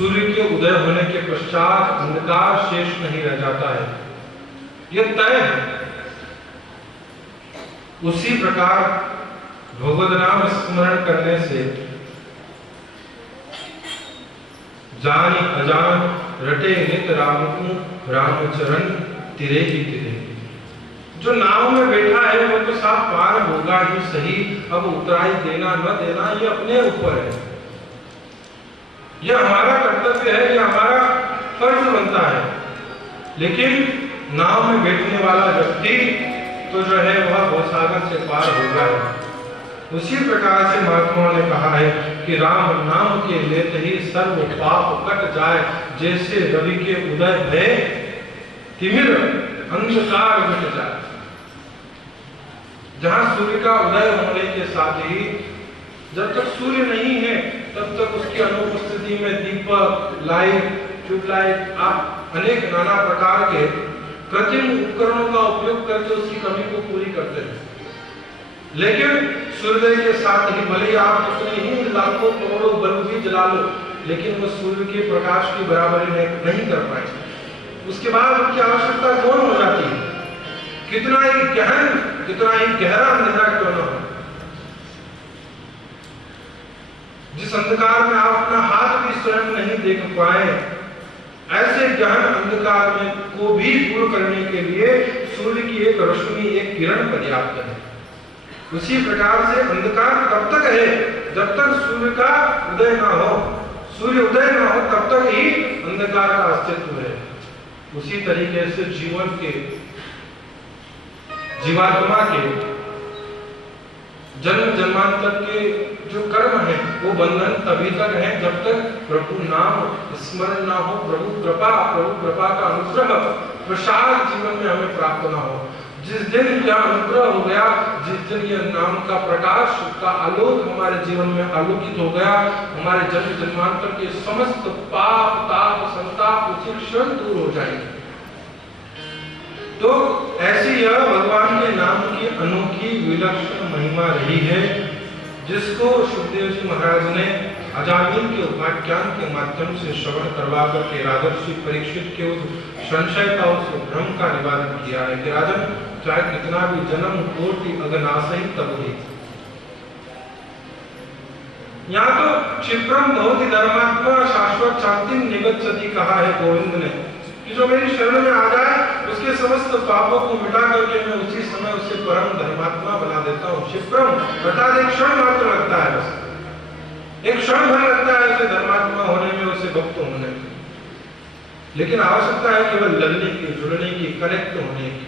सूर्य के उदय होने के पश्चात अंधकार शेष नहीं रह जाता है, यह तय है। उसी प्रकार भगवद नाम स्मरण करने से जानी अजान रटे नित राम रामचरण तिरे ही तिरे। जो नाव में बैठा है वो तो साफ पार होगा ही सही, अब उतराई देना न देना ये अपने ऊपर है। यह हमारा कर्तव्य है, यह हमारा फर्ज बनता है। लेकिन नाव में बैठने वाला व्यक्ति तो जो है वह भवसागर से पार होगा है। उसी प्रकार से महात्माओं ने कहा है कि राम नाम के लेते ही सर्व पाप कट जाए, जैसे रवि के उदय भय तिमिर अंधकार मिट जाए। जहां सूर्य का उदय होने के साथ ही जब तक सूर्य नहीं है तब तक उसकी अनुपस्थिति में दीपक, लाइट, ट्यूबलाइट, आप अनेक नाना प्रकार के कृत्रिम उपकरणों का उपयोग करके उसकी कमी को पूरी करते हैं। लेकिन सूर्योदय के साथ ही भले आप कितने ही लाखों करोड़ों बल्ब भी जला लो, लेकिन वो सूर्य के प्रकाश की बराबरी नहीं कर पाए। उसके बाद उनकी आवश्यकता कौन हो जाती है, कितना ही गहरा अंधेरा क्यों न हो। जिस अंधकार में आप अपना हाथ भी स्वयं नहीं देख पाए, ऐसे गहन अंधकार में को भी दूर करने के लिए सूर्य की एक रोशनी, एक किरण पर्याप्त है। उसी प्रकार से अंधकार तब तक है जब तक सूर्य का उदय ना हो, सूर्य उदय ना हो तब तक ही अंधकार का अस्तित्व है। उसी तरीके से जीवन के जीवात्मा के जन्म जन्मांतर के जो कर्म है वो बंधन तभी तक है जब तक प्रभु नाम स्मरण ना हो, प्रभु कृपा का अनुग्रह प्रसाद जीवन में हमें प्राप्त ना हो। जिस दिन यह अनुग्रह हो गया, जिस दिन यह नाम का प्रकाश का आलोक हमारे जीवन में आलोकित हो गया, हमारे जन्म जन्मांतर के समस्त पाप ताप संताप उसी क्षण दूर हो जाएंगे। तो ऐसी यह भगवान के नाम की अनोखी विलक्षण महिमा रही है, जिसको सुखदेव जी महाराज ने अजामिल के उपाख्यान के माध्यम से श्रवण करवा करके राजर्षि परीक्षित के उस संशय का, उस भ्रम का निवारण किया है कि राजन, चाहे कितना भी जन्म कोटि अगनासहि तब ही। यहाँ तो क्षिप्रम भवति धर्मात्मा शाश्वत शांति निगच्छति कहा है गोविंद ने, कि जो मेरी शरण में आ जाए उसके समस्त पापों को मिटा करके मैं उसी समय उसे परम धर्मात्मा बना देता हूँ। क्षिप्रम अर्थात एक क्षण मात्र लगता है, बस एक क्षण भर लगता है उसे धर्मात्मा होने में, उसे भक्त होने में। लेकिन आवश्यकता है केवल लगने की, जुड़ने की, कनेक्ट होने की।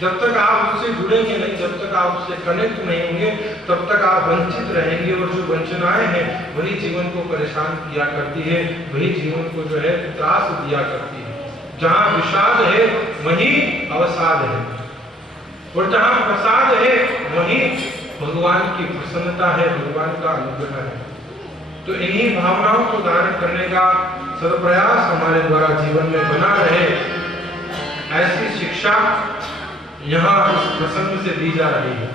जब तक आप उससे जुड़ेंगे नहीं, जब तक आप उससे कनेक्ट नहीं होंगे, तब तक आप वंचित रहेंगे। और जो वंचनाएं हैं वही जीवन को परेशान किया करती है, वही जीवन को जो है त्रास दिया करती है। जहां विषाद है वहीं अवसाद है, और जहां प्रसाद है वहीं भगवान की प्रसन्नता है, भगवान का अनुग्रह है। तो इन्हीं भावनाओं को धारण करने का सदप्रयास हमारे द्वारा जीवन में बना रहे, ऐसी शिक्षा यहाँ इस प्रसंग से दी जा रही है।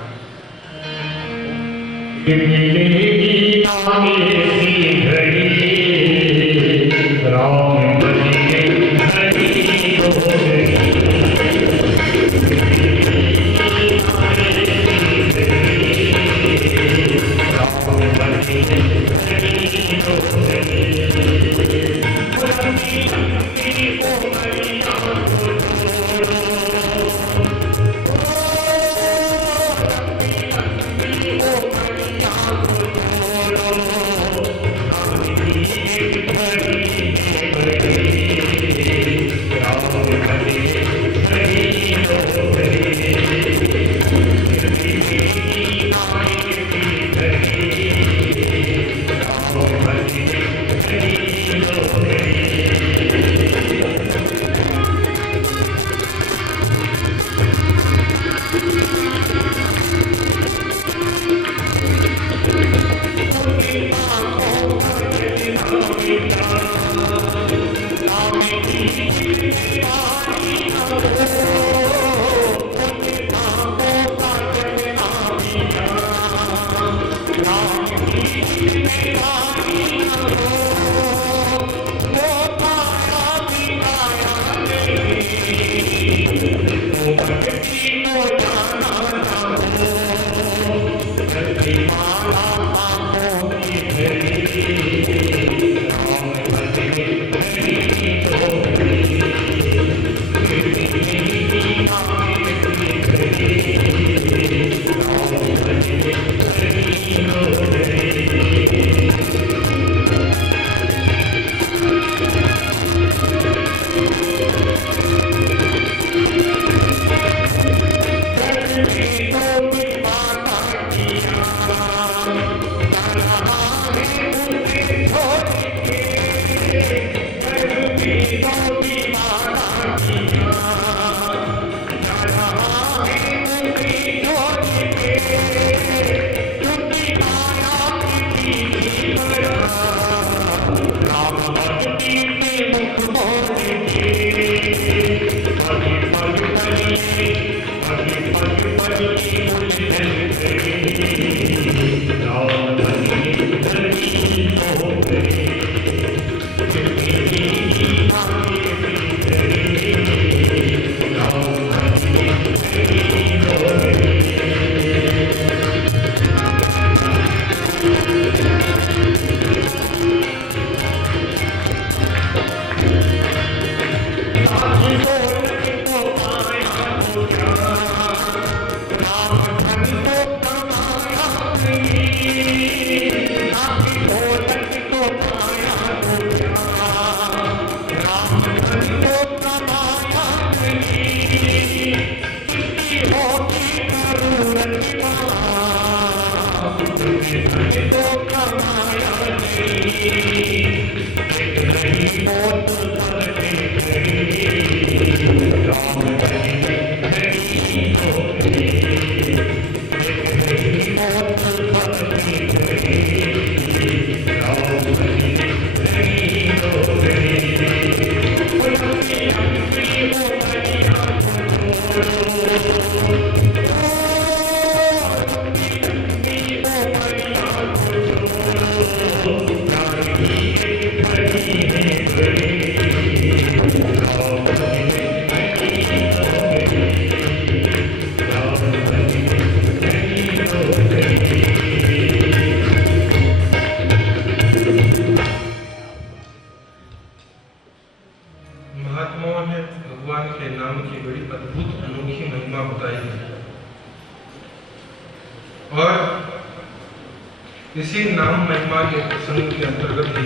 इसी नाम महिमा के प्रसंग के अंतर्गत ही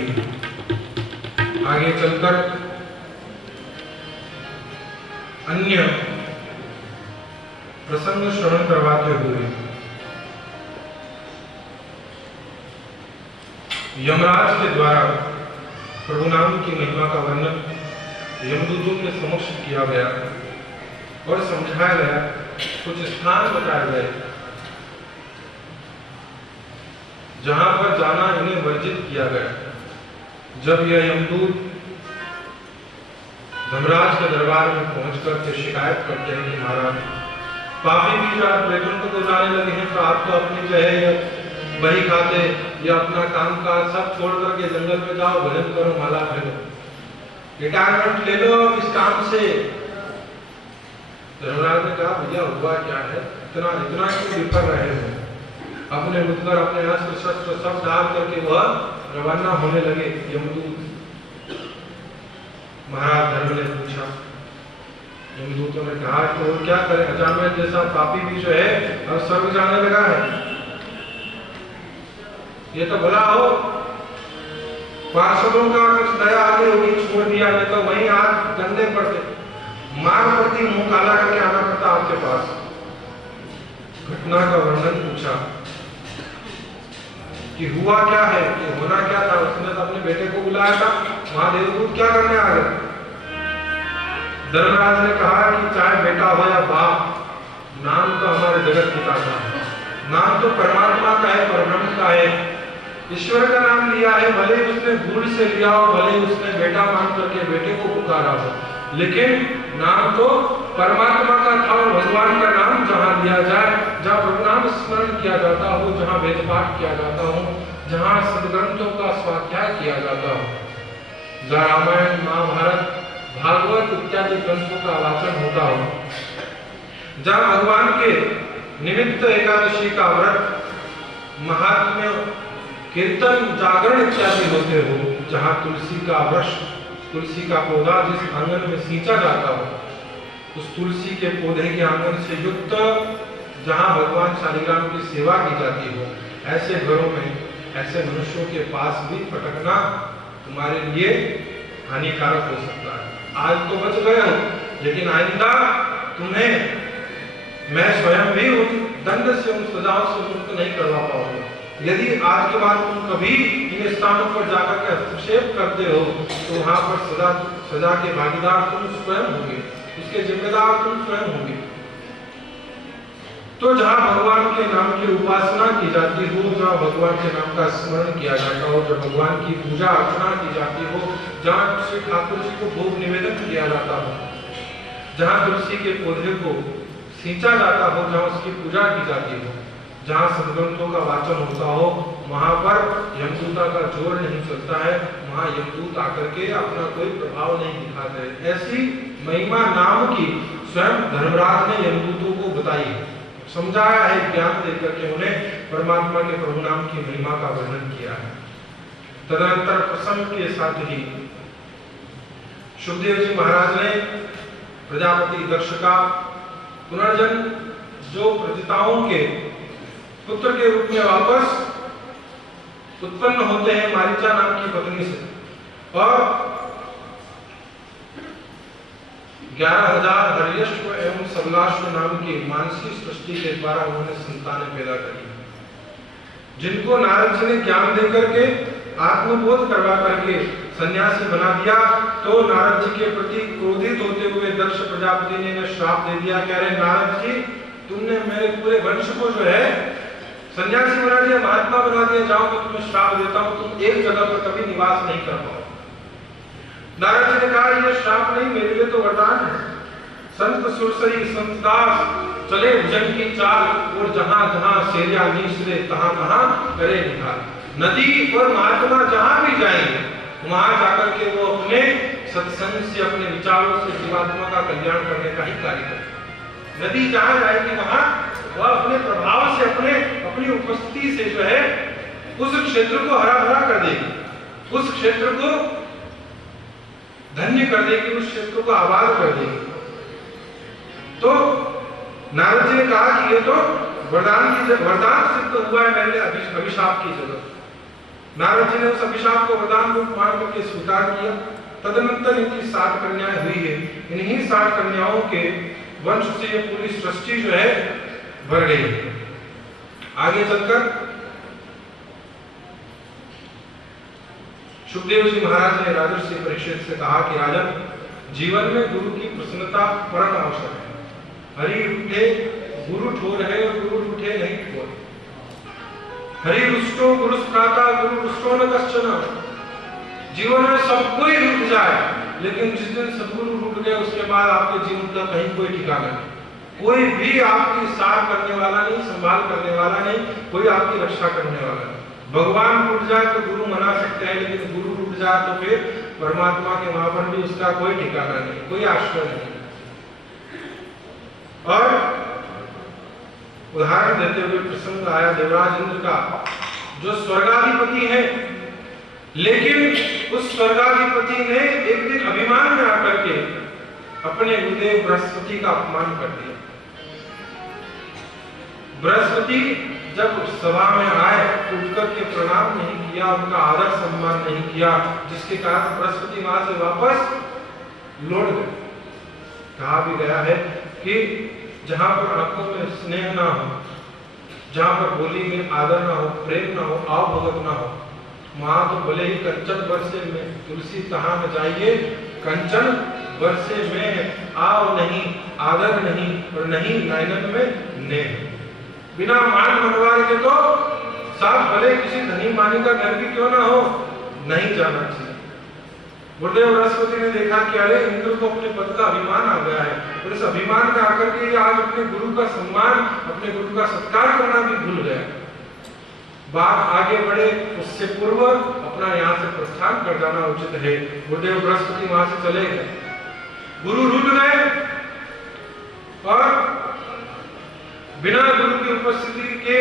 आगे चलकर अन्य प्रसंग श्रवण करवाते हुए यमराज के द्वारा प्रभु नाम की महिमा का वर्णन यमदूतों के समक्ष किया गया और समझाया गया। कुछ स्थान बताए गए जहां पर जाना इन्हें वर्जित किया गया। जब यह यमदूत धर्मराज के दरबार में पहुंचकर के शिकायत करते हैं कि महाराज पापी भी रात वैकुंठ को जाने लगे हैं, तो आप तो अपनी जो है वही खाते या अपना काम काज सब छोड़ करके जंगल में जाओ, भजन करो, माला फेरो, रिटायरमेंट ले लो इस काम से। धर्मराज ने कहा भैया हुआ क्या है, इतना इतना क्यों विफल रहे हो। अपने मुद्गर अपने अस्त्र शस्त्र सब डाल करके वह रवाना होने लगे। यमदूत महाराज धर्म ने पूछा, यमदूतों ने कहा तो क्या करें, अचानक जैसा पापी भी जो है अब स्वर्ग जाने लगा है, ये तो भला हो पार्षदों का कुछ दया आगे होगी, छोड़ दिया नहीं तो वहीं आज गंदे पड़ते, मार पड़ती, मुंह काला करके आना पड़ता आपके पास। घटना का वर्णन पूछा कि हुआ क्या है, कि होना क्या था। उसने तो अपने बेटे को बुलाया था, वहां देवदूत क्या करने आ गए। धर्मराज ने कहा कि चाहे बेटा हो या बाप, नाम तो हमारे जगत पिता का है, नाम तो परमात्मा का है, परब्रह्म का है, ईश्वर का नाम लिया है। भले उसने भूल से लिया हो, भले उसने बेटा मान करके बेटे को पुकारा हो, लेकिन नाम तो परमात्मा का था। और भगवान का नाम जहाँ लिया जाए, जहाँ प्रभु नाम स्मरण किया जाता हो, जहाँ वेद पाठ किया जाता हो, जहाँ सदग्रंथों का स्वाध्याय किया जाता हो, जहाँ रामायण महाभारत भागवत इत्यादि ग्रंथों का वाचन होता हो, जहाँ भगवान के निमित्त एकादशी का व्रत, महात्म्य, कीर्तन, जागरण इत्यादि होते हो, जहाँ तुलसी का वृक्ष, तुलसी का पौधा जिस आंगन में सींचा जाता हो, उस तुलसी के पौधे के आंगन से युक्त जहाँ भगवान शालिग्राम की सेवा की जाती हो, ऐसे घरों में ऐसे मनुष्यों के पास भी भटकना तुम्हारे लिए हानिकारक हो सकता है। आज तो बच गए हो, लेकिन आइंदा तुम्हें मैं स्वयं भी उन दंड से, उन सजाओं से मुक्त नहीं करवा पाऊंगा। यदि आज के बाद तुम कभी इन स्थानों पर जाकर के हस्तक्षेप करते हो तो वहां पर सजा के भागीदार तुम स्वयं होंगे, उसके जिम्मेदार तुम स्वयं होंगे। तो जहां भगवान के नाम की उपासना की जाती हो, जहां भगवान के नाम का स्मरण किया जाता हो, जब भगवान की पूजा अर्चना की जाती हो, जहां श्री ठाकुर जी को भोग निवेदन किया जाता हो, जहां तुलसी के पौधे को सींचा जाता हो, जहां उसकी पूजा की जाती हो, जहां सदग्रंथों का वाचन होता हो, वहां पर यमदूता का जोर नहीं चलता है, वहां यमदूत आकर के अपना कोई प्रभाव नहीं दिखाते। ऐसी महिमा नाम की स्वयं धर्मराज ने यमदूतों को बताई है, समझाया है, ज्ञान देकर के उन्हें परमात्मा के प्रभु नाम की महिमा का वर्णन किया है। तदनंतर प्रसंग के साथ ही सुखदेव जी महाराज ने प्रजापति दक्ष का पुनर्जन्म जो प्रजाताओं के पुत्र के रूप में वापस उत्पन्न होते हैं मारीचा नाम की पत्नी से, और 11,000 हर्यश्व एवं सबलाश्व नाम की मानसी सृष्टि के द्वारा उन्होंने संतानें पैदा करी, जिनको नारद जी ने ज्ञान देकर के आत्मबोध करवा करके सन्यासी बना दिया। तो नारद जी के प्रति क्रोधित होते हुए दक्ष प्रजापति ने श्राप दे दिया, कह रहे नारद जी तुमने मेरे पूरे वंश को जो है सन्यासी बना दिया, महात्मा बना दिया, जाओ मैं तुम्हें श्राप देता हूं, तुम एक जगह पर कभी निवास नहीं कर पाओ। नारद जी ने कहा यह श्राप नहीं, मेरे लिए तो वरदान है। संत सुरसरी संत दास चले भजन की चाल, और जहां जहां सेरिया निसरे तहां तहां करे निहाल। नदी और महात्मा जहां भी जाएंगे वहां जाकर के वो अपने सत्संग से, अपने विचारों से जीवात्मा का कल्याण करने का ही कार्य करें। नदी जहां जाएगी वहां वह अपने प्रभाव से, अपनी उपस्थिति से जो है उस क्षेत्र को हरा भरा कर देगी, उस क्षेत्र को धन्य कर देगी, उस क्षेत्र को आबाद कर देगी। तो नारद जी ने कहा कि ये तो वरदान सिद्ध हुआ है मेरे अभिशाप की जगह। नारद जी ने उस अभिशाप को वरदान रूप मान करके स्वीकार किया। तदनंतर इनकी 7 कन्याएं हुई है। इन्हीं 7 कन्याओं के वंश से ये पूरी सृष्टि जो है बढ़ गई। आगे चलकर सुखदेव जी महाराज ने राजर्षि परीक्षित से कहा कि राजन, जीवन में गुरु की प्रसन्नता परम आवश्यक है। हरि उठे गुरु ठोर है और गुरु उठे नहीं ठोर। हरि रुष्टो गुरु प्राता गुरु रुष्टो न कश्चन। जीवन में सब कोई रुक जाए, लेकिन जिस दिन सदगुरु रुक गए उसके बाद आपके जीवन का कहीं कोई ठिकाना नहीं। कोई भी आपकी सार करने वाला नहीं, संभाल करने वाला नहीं, कोई आपकी रक्षा करने वाला नहीं। भगवान रुक जाए तो गुरु मना सकते हैं, लेकिन गुरु रुक जाए तो फिर परमात्मा के वहां पर भी उसका कोई ठिकाना नहीं, कोई आश्रय नहीं। और उदाहरण देते हुए प्रसंग आया देवराज इंद्र का, जो स्वर्गाधिपति है, लेकिन उस स्वर्गाधिपति ने एक दिन अभिमान में आकर के अपने गुरुदेव बृहस्पति का अपमान कर दिया। बृहस्पति जब सभा में आए तो उठकर के प्रणाम नहीं किया, उनका आदर सम्मान नहीं किया, जिसके कारण बृहस्पति वहां से वापस लौट गए। कहा भी गया है कि जहां पर आंखों में स्नेह ना हो, जहां पर बोली में आदर ना हो, प्रेम ना हो, आवभगत ना हो, वहां तो भले ही कंचन बरसे में तुलसी तहां में जाइए, कंचन बरसे में आव नहीं, आदर नहीं, और नहीं नयनन में नेह। बिना मान मनवार के तो साथ भले किसी धनी मानी का घर भी क्यों ना हो, नहीं जाना चाहिए। गुरुदेव बृहस्पति ने देखा कि अरे इंद्र को अपने पद का अभिमान आ गया है, और इस अभिमान में आकर के आज अपने गुरु का सम्मान, अपने गुरु का सत्कार करना भी भूल गया। बात आगे बढ़े उससे पूर्व अपना यहाँ से प्रस्थान कर जाना उचित है। गुरुदेव बृहस्पति वहां से चले गए, गुरु रुक गए, और बिना गुरु की उपस्थिति के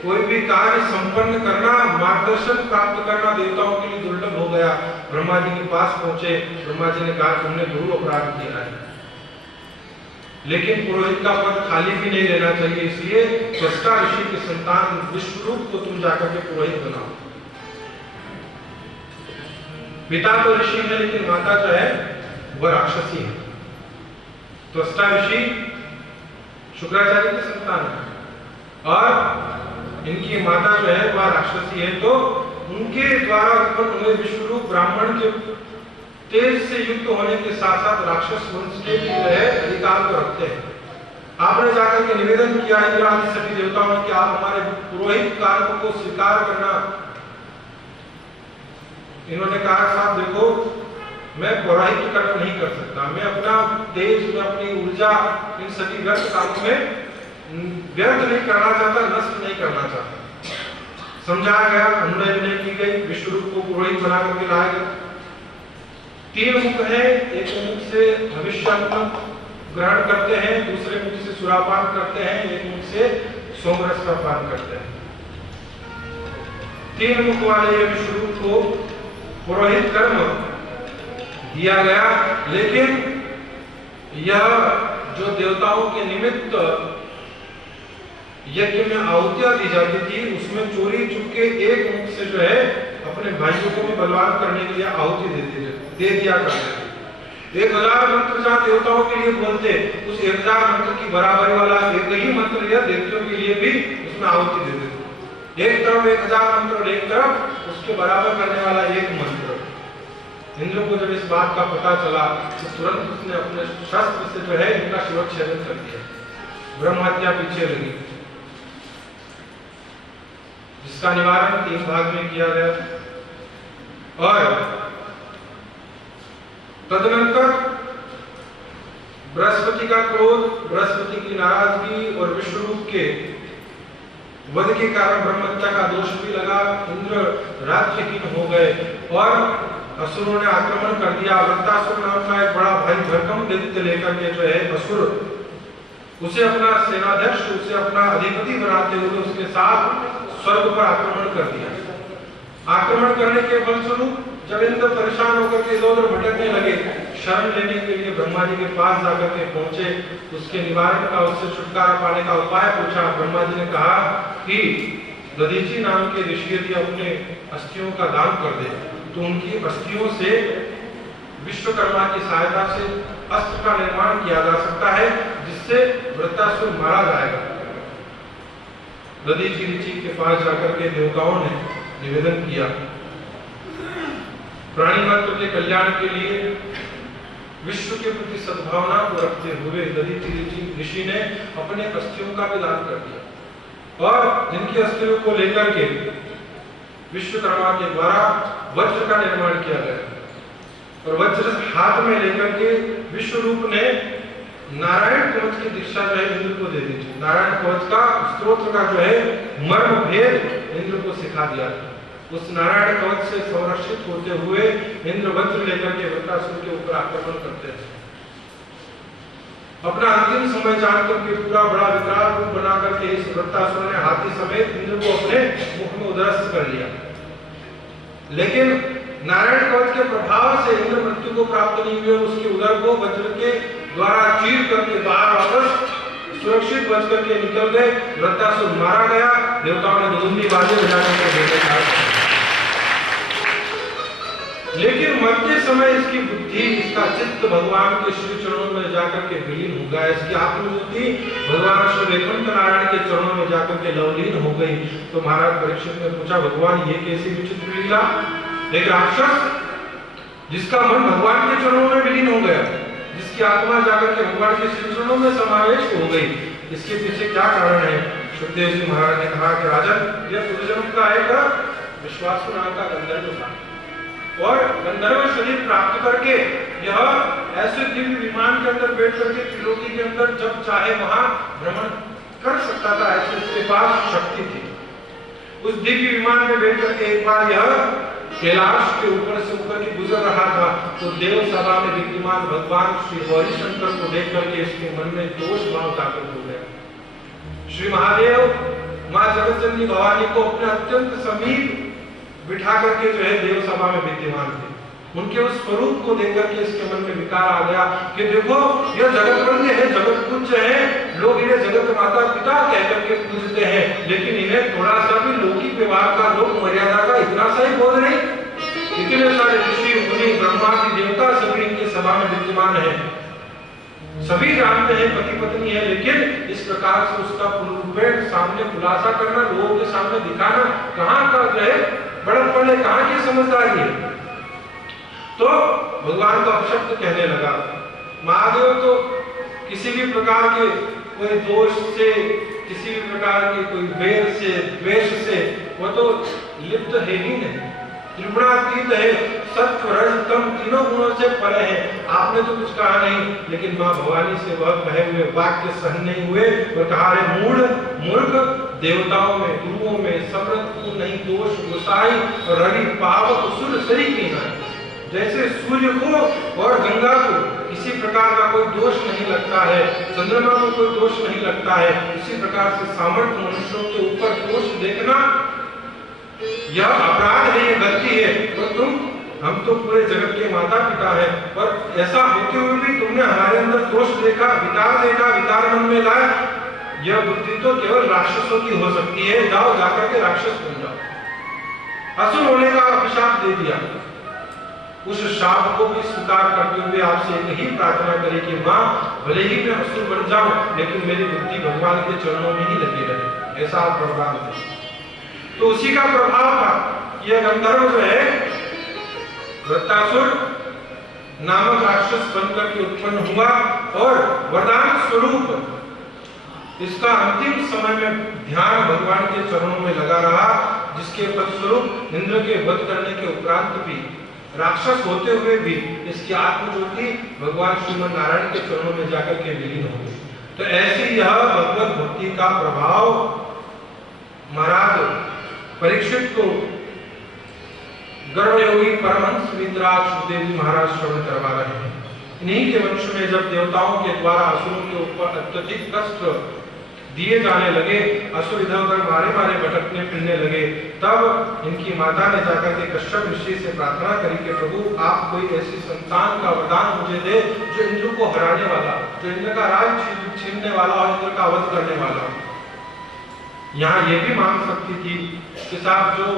कोई भी कार्य संपन्न करना, मार्गदर्शन प्राप्त करना देवताओं के लिए दुर्लभ हो गया। ब्रह्मा जी के पास पहुंचे, ब्रह्मा जी ने कहा तुमने गुरु अपराध किया है, लेकिन पुरोहित का पद खाली भी नहीं रहना चाहिए, इसलिए त्वष्टा ऋषि की संतान विश्वरूप को तुम जाकर के पुरोहित बनाओ। पिता तो ऋषि है, लेकिन माता जो है वह राक्षसी है। त्वष्टा ऋषि शुक्राचार्य की संतान है, और इनकी माता जो है वह राक्षसी है, तो उनके द्वारा उत्पन्न हुए विश्वरूप ब्राह्मण के तेज से युक्त होने के साथ साथ राक्षस वंश के भी जो है अधिकार को रखते हैं। आपने जाकर के निवेदन किया इंद्र आदि सभी देवताओं ने कि आप हमारे पुरोहित कार्य को स्वीकार करना। इन्होंने कहा साहब देखो, मैं पौराहित्य कर्म नहीं कर सकता, मैं अपना तेज में अपनी ऊर्जा इन सभी व्यर्थ कामों में व्यर्थ नहीं करना चाहता, नष्ट नहीं करना चाहता। समझाया गया, अनुनय विनय की गई, विश्वरूप को पुरोहित बना करके लाया गया। 3 मुख है, एक मुख से भविष्य ग्रहण करते हैं, दूसरे मुख से सुरापान करते हैं, एक मुख से सोमरस का पान करते हैं। 3 मुख वाले ये विश्वरूप को पुरोहित कर्म दिया गया, लेकिन यह जो देवताओं के निमित्त यज्ञ में आहुतियां दी जाती थी, उसमें चोरी चुपके एक मुख से जो है अपने भाइयों को भी बलवान करने के लिए आहुति दे दिया करते थे। 1000 मंत्र जहाँ देवताओं के लिए बोलते, उस 1000 मंत्र की बराबरी वाला एक ही मंत्र या देवताओं के लिए भी उसमें आहुति देते थे। एक तरफ 1000 मंत्र और एक तरफ उसके बराबर करने वाला एक मंत्र। इंद्र को जब इस बात का पता चला तो तुरंत उसने अपने शस्त्र से जो है इनका शिरच्छेदन कर दिया। ब्रह्म हत्या पीछे लगी, जिसका निवारण 3 भाग में किया गया। और तदनंतर बृहस्पति का क्रोध, बृहस्पति की नाराजगी और विश्वरूप के वध के कारण ब्रह्महत्या का दोष भी लगा। इंद्र राज्यहीन हो गए और असुरों ने आक्रमण कर दिया। वृत्तासुर नाम का एक बड़ा भाई भरकम दैत्य लेकर के जो है असुर, उसे अपना सेनाध्यक्ष, उसे अपना अधिपति बनाते हुए उसके साथ स्वर्ग पर आक्रमण कर दिया। आक्रमण करने के फलस्वरूप जब इंद्र परेशान होकर के इधर-उधर भटकने लगे, शरण लेने के लिए ब्रह्मा जी के पास जाकर के पहुंचे, उसके निवारण का, उससे छुटकारा पाने का उपाय पूछा। ब्रह्मा जी ने कहा कि दधीचि नाम के ऋषि यदि अपने अस्थियों का दान कर दे तो उनकी अस्थियों से विश्वकर्मा की सहायता से अस्त्र का निर्माण किया जा सकता है, जिससे वृत्तासुर मारा जाएगा। दधीचि ऋषि के पास जाकर के देवताओं ने निवेदन किया। प्राणी मात्र के कल्याण के लिए विश्व के प्रति सद्भावना को रखते हुए दधीचि ऋषि ने अपने अस्थियों का भी दान कर दिया और जिनकी अस्थियों को लेकर के विश्वकर्मा के द्वारा वज्र का निर्माण किया गया। और वज्र हाथ में लेकर के विश्वरूप ने नारायण कवच की दीक्षा जो है इंद्र को दे दी थी। नारायण कवच का स्तोत्र का जो है मर्म भेद इंद्र को सिखा दिया था। उस नारायण कवच से संरक्षित होते हुए इंद्र वज्र लेकर के वृत्तासुर के ऊपर आक्रमण करते थे। अपना अंतिम समय जानकर के पूरा बड़ा विकराल रूप बना करके इस वृत्तासुर ने हाथी समेत इंद्र को अपने मुख में उदरस्त कर लिया। लेकिन नारायण कवच के प्रभाव से इंद्र मृत्यु को प्राप्त नहीं हुए, उसके उदर को वज्र के द्वारा चीर करके बाहर वापस सुरक्षित बच करके निकल गए। वृत्तासुर मारा गया। देवताओं ने दुगुनी बाजी बजाने के लिए, लेकिन मरते समय इसकी बुद्धि, इसका चित्त भगवान के श्री चरणों में जाकर के विलीन हो गया। इसकी आत्मबुद्धि भगवान श्री वैकुंठ नारायण के चरणों में जाकर के लवलीन हो गई। तो महाराज परीक्षित ने पूछा, भगवान ये कैसी विचित्र लीला? एक राक्षस जिसका मन भगवान के चरणों में विलीन हो गया, जिसकी आत्मा जाकर के भगवान के श्री चरणों में समावेश हो गई, इसके पीछे क्या कारण है? सुखदेव जी महाराज ने कहा कि राजन, यह पूर्वजन्म का एक विश्वासु नाम का गंधर्व था और गंधर्व शरीर प्राप्त करके यह ऐसे दिव्य विमान के अंदर बैठ करके त्रिलोकी के अंदर जब चाहे वहां भ्रमण कर सकता था। ऐसे इसके पास शक्ति थी। उस दिव्य विमान में बैठ करके एक बार यह कैलाश के ऊपर से ऊपर की गुजर रहा था, तो देव सभा में विद्यमान भगवान श्री गौरी शंकर को देख करके इसके मन में दोष भाव जागृत हो गया। श्री महादेव मां जगतजननी भवानी को अपने अत्यंत समीप बिठा करके जो है देव सभा में विद्यमान थे। उनके उस स्वरूप को देख करके इसके मन में विकार आ गया कि देखो, यह जगत वंद्य है, जगत पूज्य है, लोग इन्हें जगत माता पिता कह करके पूजते हैं, लेकिन इन्हें थोड़ा सा भी लौकिक व्यवहार का, लोक मर्यादा का इतना सा ही बोध नहीं। इतने सारे ऋषि मुनि ब्रह्मा की देवता सभी इनकी सभा में विद्यमान है। सभी जानते हैं पति पत्नी है, लेकिन इस प्रकार से उसका पूर्णरूपेण सामने खुलासा करना, लोगों के सामने दिखाना, कहाँ का जो है बड़प्पन है, कहाँ की समझदारी है। तो भगवान तो अपशब्द कहने लगा। महादेव तो किसी भी प्रकार के कोई दोष से, किसी भी प्रकार के कोई वेर से, द्वेष से वो तो लिप्त है ही नहीं, त्रिगुणातीत है, सत्व रज तम तीनों गुणों से परे है। आपने तो कुछ कहा नहीं, लेकिन मां भवानी से वह कहे हुए वाक्य सहन नहीं हुए और कहा, रे मूढ़ मूर्ख, देवताओं में गुरुओं में समृत तू नहीं दोष गुसाई और रवि पावक सुर सरी की ना। जैसे सूर्य को और गंगा को किसी प्रकार का कोई दोष नहीं लगता है, चंद्रमा को कोई दोष नहीं लगता है, इसी प्रकार से सामर्थ्य मनुष्यों के ऊपर दोष देखना यह अपराध है, ये गलती है। तो हम तो पूरे जगत के माता पिता है, पर ऐसा होते हुए भी तुमने हमारे अंदर दोष देखा, विकार मन में लाया, यह बुद्धि तो केवल राक्षसों की हो सकती है। जाओ जाकर के राक्षस बन जाओ। असुर होने का अभिशाप दे दिया। उस शाप को भी स्वीकार करते हुए आपसे एक ही प्रार्थना करें कि मां, भले ही मैं असुर बन जाऊं, लेकिन मेरी बुद्धि भगवान के चरणों में ही लगी रहे। ऐसा आप वरदान दें। तो उसी का प्रभाव था। यह गंधर्व जो है वृत्तासुर नामक राक्षस बनकर के उत्पन्न हुआ और वरदान स्वरूप इसका अंतिम समय में ध्यान भगवान के चरणों में लगा रहा, जिसके फलस्वरूप इंद्र के वध करने के उपरांत भी, राक्षस होते हुए भी इसकी आत्मज्योति भगवान श्रीमन नारायण के चरणों में जाकर के विलीन हो गई। तो ऐसी यह भगवत भक्ति का प्रभाव महाराज परीक्षित को गर्भयोगी परमहंस वितराग सुखदेव जी महाराज श्रवण करवा रहे हैं। इन्हीं के वंश में जब देवताओं के द्वारा असुरों के ऊपर अत्यधिक कष्ट दिए जाने लगे, असुर इधर उधर मारे मारे भटकने फिरने लगे, तब इनकी माता ने जाकर के कश्यप ऋषि से प्रार्थना करी कि प्रभु आप कोई ऐसी संतान का वरदान मुझे दे जो इंद्र को हराने वाला, जो इंद्र का राज छीनने वाला और इंद्र का वध करने वाला। यहाँ ये भी मांग सकती थी कि साहब जो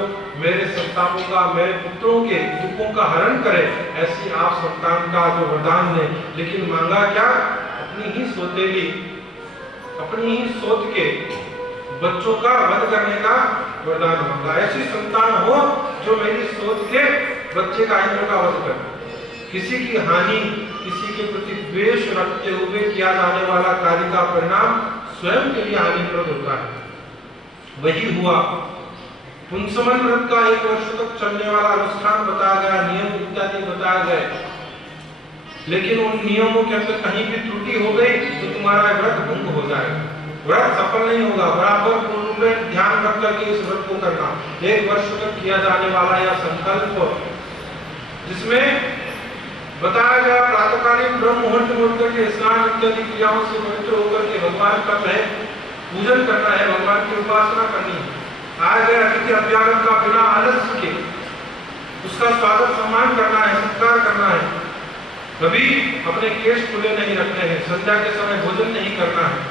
मेरे संतानों का, मेरे पुत्रों के दुखों का हरण करे, ऐसी आप संतान का जो वरदान ने, लेकिन मांगा क्या? अपनी ही सोतेली, अपनी ही सोत के बच्चों का वध करने का वरदान मांगा। ऐसी संतान हो जो मेरी सोत के बच्चे का, इंद्र का वध करे। किसी की हानि, किसी के प्रति द्वेष रखते हुए किया जाने वाला कार्य का परिणाम स्वयं के लिए हानिप्रद होता है। वही हुआ। पुंसमन व्रत का 1 वर्ष तक चलने वाला अनुष्ठान बताया गया, नियम इत्यादि बताया गए, लेकिन उन नियमों के अंदर कहीं भी त्रुटि हो गई तो तुम्हारा व्रत भंग हो जाएगा, व्रत सफल नहीं होगा। बराबर पूर्ण में ध्यान रख करके इस व्रत को करना। 1 वर्ष तक किया जाने वाला यह संकल्प, जिसमें बताया गया प्रातःकालीन ब्रह्म मुहूर्त में उठ करके स्नान इत्यादि क्रियाओं से पवित्र होकर के भगवान का पूजन करना है, भगवान की उपासना करनी है। आए गए अतिथि अभ्यागत का बिना आलस्य के उसका स्वागत सम्मान करना है, सत्कार करना है। कभी अपने केश खुले नहीं रखने हैं, संध्या के समय भोजन नहीं करना है।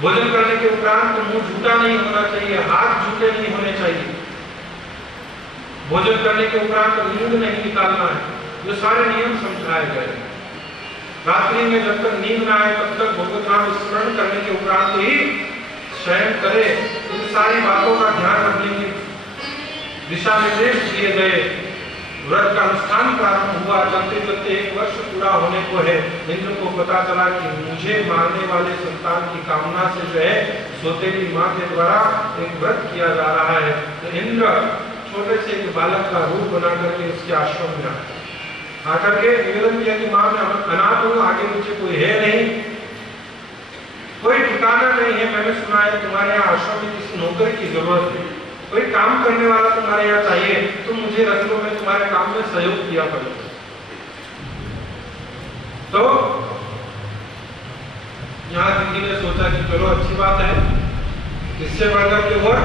भोजन करने के उपरांत मुंह झूठा नहीं होना चाहिए, हाथ झूठे नहीं होने चाहिए। भोजन करने के उपरांत नींद नहीं निकालना है। ये सारे नियम समझाए गए। रात्रि में जब तक नींद ना आए तब तक भगवत नाम स्मरण करने के उपरांत ही शयन करे। इन सारी बातों का ध्यान रखने की दिशा निर्देश दिए गए। व्रत का अनुष्ठान प्रारंभ हुआ। चलते चलते 1 वर्ष पूरा होने को है। इंद्र को पता चला कि मुझे मारने वाले संतान की कामना से जो है सोतेली माँ के द्वारा एक व्रत किया जा रहा है। तो इंद्र छोटे से एक बालक का रूप बना करके उसके आश्रम में आकर के निवेदन किया कि माँ मैं अनाथ हूँ, आगे मुझे कोई है नहीं, कोई ठिकाना नहीं है। मैंने सुना है तुम्हारे यहाँ आश्रम में किसी नौकर की जरूरत है, कोई काम करने वाला तुम्हारे यहाँ चाहिए, तुम मुझे रख लो, मैं तुम्हारे काम में सहयोग किया करूँ। तो यहाँ दीदी ने सोचा कि चलो अच्छी बात है, इससे बढ़कर के और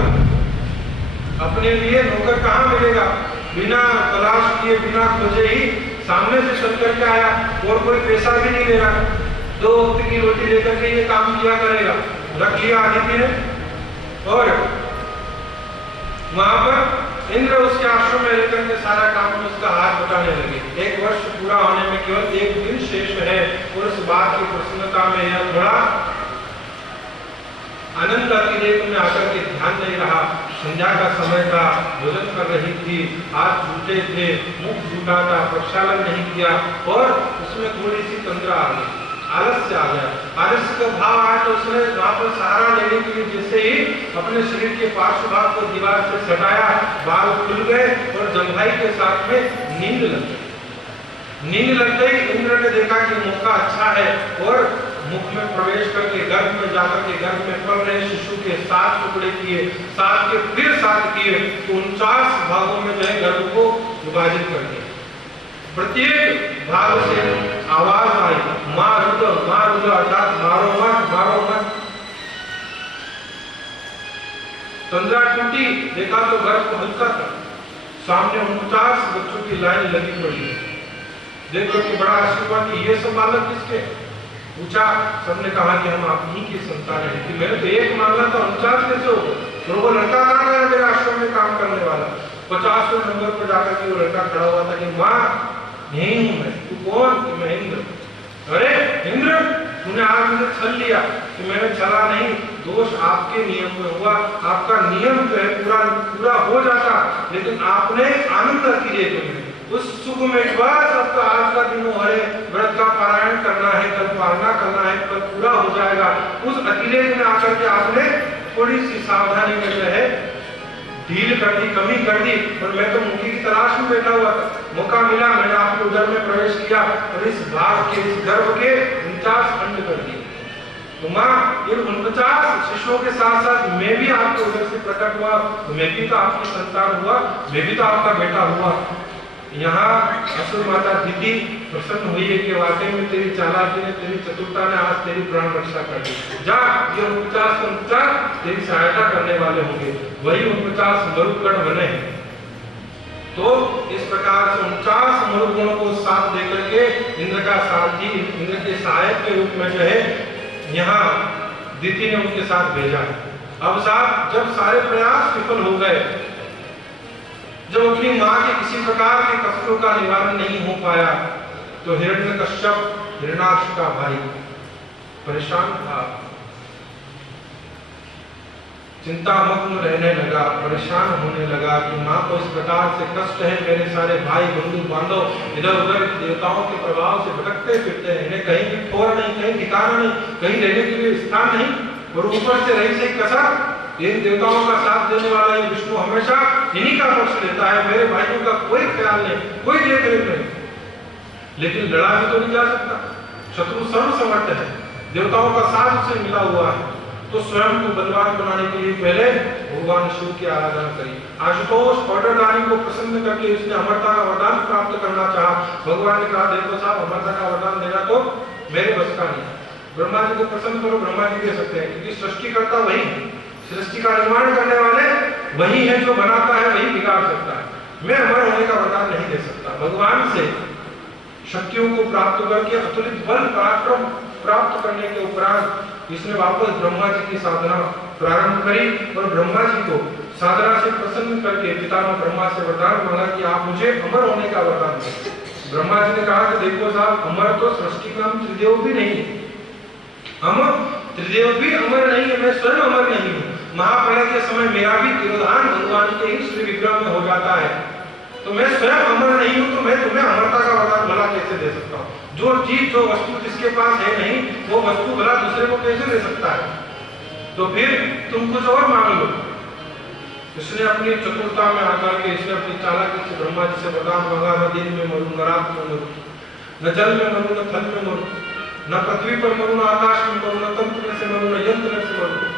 अपने लिए नौकर कहाँ मिलेगा। बिना तलाश किए, बिना खोजे ही सामने से चल करके आया और कोई पैसा भी नहीं दे रहा, 2 वक्त की रोटी लेकर के ये काम किया करेगा। रख लिया आदित्य ने और वहां पर इंद्र उसके आश्रम में लेकर के सारा काम में उसका हाथ बटाने लगे। 1 वर्ष पूरा होने में केवल 1 दिन शेष है और उस बात की प्रसन्नता में यह थोड़ा आनंद अतिरेक में आकर के ध्यान नहीं रहा। संध्या का समय था, भोजन कर रही थी, हाथ झूठे थे, मुख झूठा था, प्रक्षालन नहीं किया और उसमें थोड़ी सी तंद्रा आ गई, आलस्य आ गया। आलस्य का भाव आया तो उसने वहां पर सहारा लेने के लिए जैसे ही अपने शरीर के पार्श्व भाग को दीवार से सटाया, बाल खुल गए और जंघाई के साथ में नींद लग गई। नींद लग गई। इंद्र ने देखा कि मौका अच्छा है और मुख में प्रवेश करके गर्भ में जाकर के गर्भ में पल रहे शिशु के 7 टुकड़े किए, 7 के फिर 7 किए, तो 49 भागों में जो है गर्भ को विभाजित कर दिया। प्रत्येक भाग से आवाज आई, मार अर्थात मारो मत। तंद्रा टूटी, देखा तो गर्भ हल्का था, सामने 49 बच्चों की लाइन लगी पड़ी है। देखो कि बड़ा आशीर्वाद, ये सब बालक किसके? पूछा, सबने कहा कि हम आप ही की संतान है। कि मैंने तो एक मांगा था, 49 कैसे हो गए? तो वो लड़का कहाँ गया मेरे आश्रम में काम करने वाला? 50वें नंबर पर जाकर के वो लड़का खड़ा हुआ था कि माँ यही हूँ मैं। तू कौन? कि मैं इंद्र। अरे इंद्र, तूने आज मुझे छल लिया। कि मैंने छला नहीं, दोष आपके नियम में हुआ। आपका नियम जो है पूरा हो जाता, लेकिन आपने आनंद अतिरेक में उस सुख में बस अब तो आज का दिन है, व्रत का पारायण करना है, कल पालना करना है, कल पूरा हो जाएगा। उस अतिरेक में आकर के आपने थोड़ी सी सावधानी में जो है ढील कर दी, कमी कर दी। और मैं तो मुक्ति की तलाश में बैठा हुआ था, मौका मिला, मैंने आपके उदर में प्रवेश किया और इस भाग के, इस गर्भ के 49 अंड कर दिए। तो माँ, इन 49 शिशुओं के साथ साथ मैं भी आपके उदर से प्रकट हुआ, मैं भी तो आपकी संतान हुआ, मैं भी तो आपका बेटा हुआ। यहाँ असुर माता दिति प्रसन्न हुई है कि वाकई में तेरी चालाकी ने, तेरी चतुरता ने आज तेरी प्राण रक्षा कर दी। जा, ये 49 तेरी सहायता करने वाले होंगे, वही 49 मरुगण बने हैं। तो इस प्रकार से 49 मरुगणों को साथ देकर के इंद्र का सारथी, इंद्र के सहायक के रूप में जो है यहाँ दिति ने उनके साथ भेजा। अब साहब, जब सारे प्रयास विफल हो गए, जब अपनी मां के किसी प्रकार के कष्टों का निवारण नहीं हो पाया, तो हिरण्यकश्यप, हिरण्याक्ष का भाई, परेशान था, चिंतामग्न रहने लगा, परेशान होने लगा कि मां को इस प्रकार से कष्ट है, मेरे सारे भाई बंधु बांधव इधर उधर देवताओं के प्रभाव से भटकते फिरते हैं, इन्हें कहीं भी ठोर नहीं, कहीं ठिकाना नहीं, कहीं रहने के लिए स्थान नहीं, और ऊपर से रही से कसा इन देवताओं का साथ देने वाला ये विष्णु हमेशा इन्हीं का पक्ष लेता है, मेरे भाइयों का कोई ख्याल नहीं, कोई देख नहीं। लेकिन लड़ा भी तो नहीं जा सकता, शत्रु सर्वसमर्थ है, देवताओं का साथ उसे मिला हुआ है। तो स्वयं को बलवान बनाने के लिए पहले भगवान शिव की आराधना करी। आशुतोष ऑर्डरदारी को प्रसन्न करके उसने अमरता का वरदान प्राप्त करना चाहा। भगवान ने कहा, देखो साहब, अमरता का वरदान देना तो मेरे बस का नहीं। ब्रह्मा जी को प्रसन्न करो, ब्रह्मा जी दे सकते हैं, क्योंकि सृष्टि करता वही है, सृष्टि का निर्माण करने वाले वही है, जो बनाता है वही बिगाड़ सकता है। मैं अमर होने का वरदान नहीं दे सकता। भगवान से शक्तियों को प्राप्त करके अतुलित बल पराक्रम प्राप्त करने के उपरांत इसने वापस ब्रह्मा जी की साधना प्रारंभ करी और ब्रह्मा जी को साधना से प्रसन्न करके पितामह ब्रह्मा से वरदान मांगा कि आप मुझे अमर होने का वरदान दें। ब्रह्मा जी ने कहा कि देखो साहब, अमर तो सृष्टि का हम त्रिदेव भी नहीं, हम त्रिदेव भी अमर नहीं है, मैं स्वयं अमर नहीं हूँ। महाप्रलय के समय मेरा भी तिरोधान भगवान के ही श्री विग्रह में हो जाता है, तो मैं स्वयं अमर नहीं हूँ, तो मैं तुम्हें अमरता का वरदान भला कैसे दे सकता हूँ? जो चीज, जो वस्तु जिसके पास है नहीं, वो वस्तु भला दूसरे को कैसे दे सकता है? तो फिर तुम कुछ और मांग लो। इसने अपनी चतुरता में आकर के, इसने अपनी चालाकी से ब्रह्मा जी से वरदान मांगा, न दिन में मरूं, न रात में मरूं, न जल में मरूं, न थल में मरूं, न पृथ्वी पर मरूं, न आकाश में मरूं, न तंत्र से मरूं, न यंत्र से मरूं,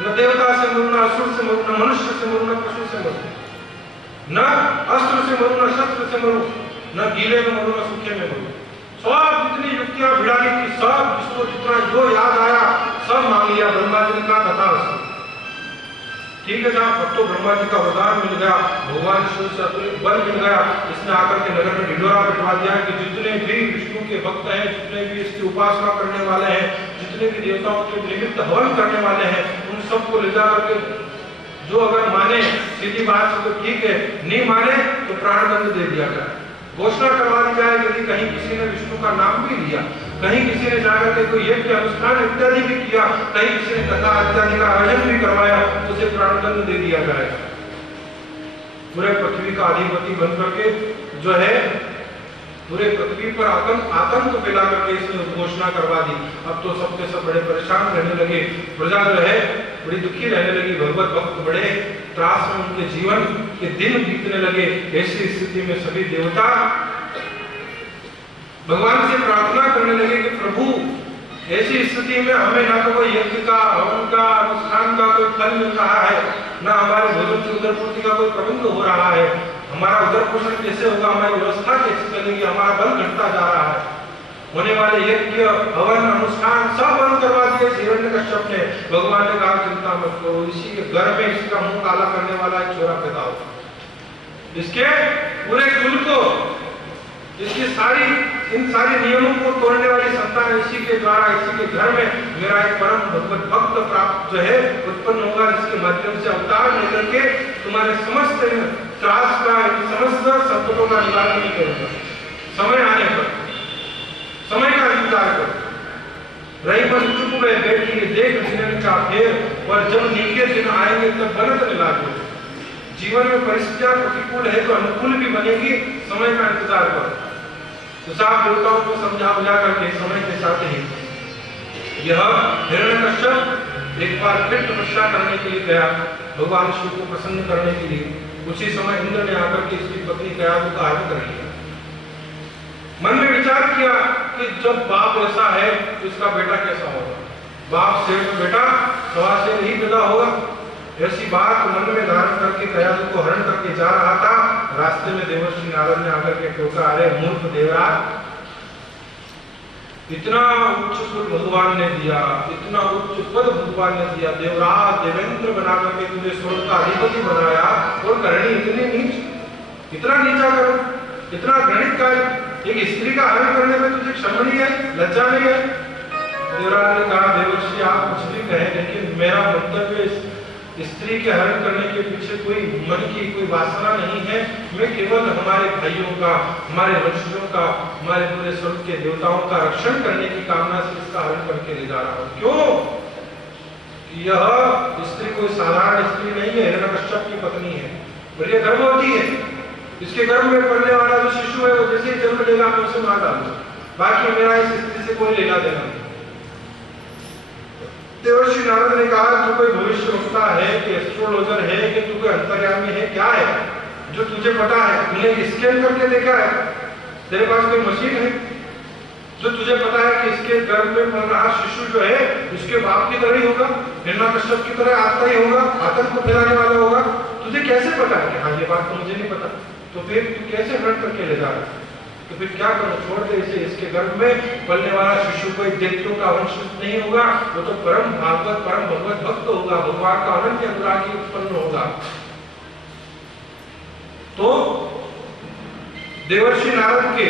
न देवता से मरूं, न असुर से मरूं, न मनुष्य से मरूं, न पशु से मरूं, न अस्त्र से मरूं, न शस्त्र से मरूं, न गीले में मरूं, न सूखे में मरूं। सब जितनी युक्तियां भिड़ानी थी, सब जिसको जितना जो याद आया सब मांग लिया। ब्रह्मा जी ने कहा तथास्तु, ठीक है साहब। अब तो ब्रह्मा जी का वरदान मिल गया, भगवान शिव से अतुलित बल मिल गया। इसने आकर के नगर में ढिंढोरा बिठवा दिया कि जितने भी विष्णु के भक्त हैं, जितने भी इसकी उपासना करने वाले हैं, जितने भी देवताओं के निमित्त हवन करने वाले हैं, उन सबको ले जा करके, जो अगर माने सीधी बात से तो ठीक है, नहीं माने तो प्राणदंड दे दिया जाए। घोषणा करवा दी जाए, यदि कहीं किसी ने विष्णु का नाम भी लिया, कहीं किसी ने जाकर के कोई यज्ञ अनुष्ठान इत्यादि भी किया, कहीं किसी ने कथा इत्यादि का आयोजन भी करवाया, तो उसे प्राणदंड दे दिया जाएगा। पूरे पृथ्वी का अधिपति बन करके जो है पूरे पृथ्वी पर आतंक फैला करके इसने घोषणा करवा दी। अब तो सबके सब बड़े परेशान रहने लगे, प्रजा जो है बड़ी दुखी रहने लगी, भगवत भक्त बड़े त्रास में उनके जीवन के दिन बीतने लगे। ऐसी स्थिति में सभी देवता भगवान से प्रार्थना करने लगे कि प्रभु ऐसी स्थिति में हमें ना तो कोई यज्ञ का, हवन का, अनुष्ठान का कोई फल मिल रहा है, ना हमारे भोजन की उदर पूर्ति का कोई प्रबंध हो रहा है, हमारा उदर पोषण कैसे होगा, हमारी व्यवस्था कैसे चलेगी, हमारा बल घटता जा रहा है। होने वाले यज्ञ, हवन, अनुष्ठान सब बंद करवा दिए हिरण्यकश्यप ने। भगवान ने कहा चिंता मत करो, इसी के घर में इसका मुंह काला करने वाला एक छोरा पैदा होगा, इसके पूरे कुल को, इसकी इन सारी नियमों को तोड़ने वाली संतान इसी के द्वारा, इसी के घर में मेरा एक परम भगवत भक्त प्राप्त जो है उत्पन्न होगा, जिसके माध्यम से अवतार लेकर के तुम्हारे समस्त त्रास का, समस्त संकटों का निवारण नहीं करूंगा। समय आने पर, समय का इंतजार करो। रही पर चुप गए बैठी देख दिन का फेर, और जब नीचे दिन आएंगे तब बनत लागो। जीवन में परिस्थितियां प्रतिकूल है तो अनुकूल भी बनेगी, समय का इंतजार करो। तो साफ देवताओं को समझा बुझा करके समय के साथ ही यह हिरण्यकश्यप एक बार फिर तपस्या करने के लिए गया, भगवान शिव को प्रसन्न करने के लिए। उसी समय इंद्र ने आकर के इसकी पत्नी कयाधु का हरण कर लिया। मन में विचार किया कि जब बाप ऐसा है तो इसका बेटा कैसा होगा, बाप से तो बेटा सवा से ही पैदा होगा। ऐसी बात मन में धारण करके कयाधु को हरण करके जा रहा था। रास्ते में देवर्षि नारद ने आकर के टोका, अरे मूर्ख देवराज, इतना उच्च पद भगवान ने दिया, इतना उच्च पद भगवान ने दिया, देवराज देवेंद्र बना करके तुझे स्वर्ग का अधिपति बनाया, और करनी इतनी नीच, इतना नीचा करो, इतना घृणित कार्य, एक स्त्री का हरण करने में तुझे क्षमा नहीं है, लज्जा नहीं है। देवराज ने कहा देवर्षि आप कुछ भी कहें, लेकिन मेरा मंतव्य स्त्री के हरण करने के पीछे कोई मन की कोई वासना नहीं है। मैं केवल हमारे भाइयों का, हमारे वंशजों का, हमारे पूरे स्वर्ग के देवताओं का रक्षण करने की कामना से इसका हरण करके ले जा रहा हूँ। क्यों? यह स्त्री कोई साधारण स्त्री नहीं है, हिरण्यकश्यप की पत्नी है, और यह गर्भवती है। इसके गर्भ में पड़ने वाला जो शिशु है वो जैसे ही जन्म लेगा मैं उसे मार डालूंगा, बाकी मेरा इस स्त्री से कोई लेना देना नहीं। देवर्षि नारद ने कहा तू कोई भविष्यवक्ता है कि एस्ट्रोलॉजर है कि तू कोई अंतर्यामी है, क्या है जो तुझे पता है? तूने स्कैन करके देखा है? तेरे पास कोई मशीन है जो तुझे पता है कि इसके गर्भ में पल रहा शिशु जो है इसके बाप की तरह ही होगा, हिरण्यकश्यप की तरह आता ही होगा, आतंक को फैलाने वाला होगा? तुझे कैसे पता है कि हाँ ये बात तो मुझे नहीं पता? तो फिर तू कैसे हरण करके ले जा रहा है? तो फिर क्या करो, छोड़ दे इसे। इसके गर्भ में पलने वाला शिशु कोई दैत्यों का वंश नहीं होगा, वो तो परम भागवत परम भगवत भक्त होगा, भगवान का अनंत अनुरागी उत्पन्न होगा। तो देवर्षि नारद के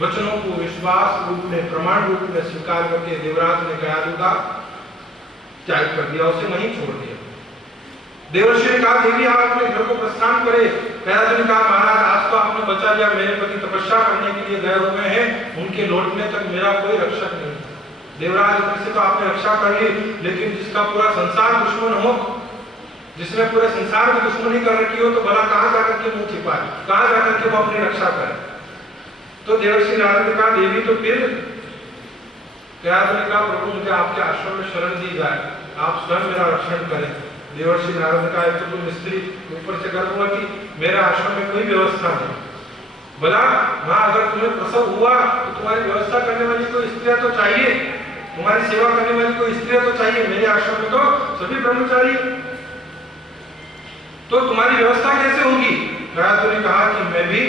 वचनों को विश्वास रूप में, प्रमाण रूप में स्वीकार करके देवराज ने कयाधु का त्याग कर दिया, उसे वहीं छोड़ दिया। देवर्षि ने कहा देवी आप अपने घर को प्रस्थान करे। कयाधु ने कहा महाराज आज तो आपने बचा लिया, मेरे पति तपस्या करने के लिए गए हुए हैं, उनके लौटने तक मेरा कोई रक्षक नहीं। देवराज इधर से तो आपने रक्षा कर ली, लेकिन जिसका पूरा संसार दुश्मन हो, जिसने पूरे संसार में दुश्मनी कर रखी हो, तो भला कहाँ जाकर के मुंह छिपाए, कहाँ जाकर के वो अपनी रक्षा करे? तो देवर्षि नारद ने कहा देवी तो फिर? कयाधु ने कहा प्रभु मुझे आपके आश्रम में शरण दी जाए, आप स्वयं मेरा रक्षण करें। देवर्षि नारद का एक तो तुम स्त्री, ऊपर से गर्भवती, मेरे आश्रम में कोई व्यवस्था नहीं। बोला वहां अगर तुम्हें प्रसव हुआ तो तुम्हारी व्यवस्था करने वाली कोई स्त्रियां तो चाहिए, तुम्हारी सेवा करने वाली कोई स्त्रियां तो चाहिए। मेरे आश्रम में तो सभी ब्रह्मचारी, तो तुम्हारी व्यवस्था कैसे होगी? कयाधु ने कहा कि मैं भी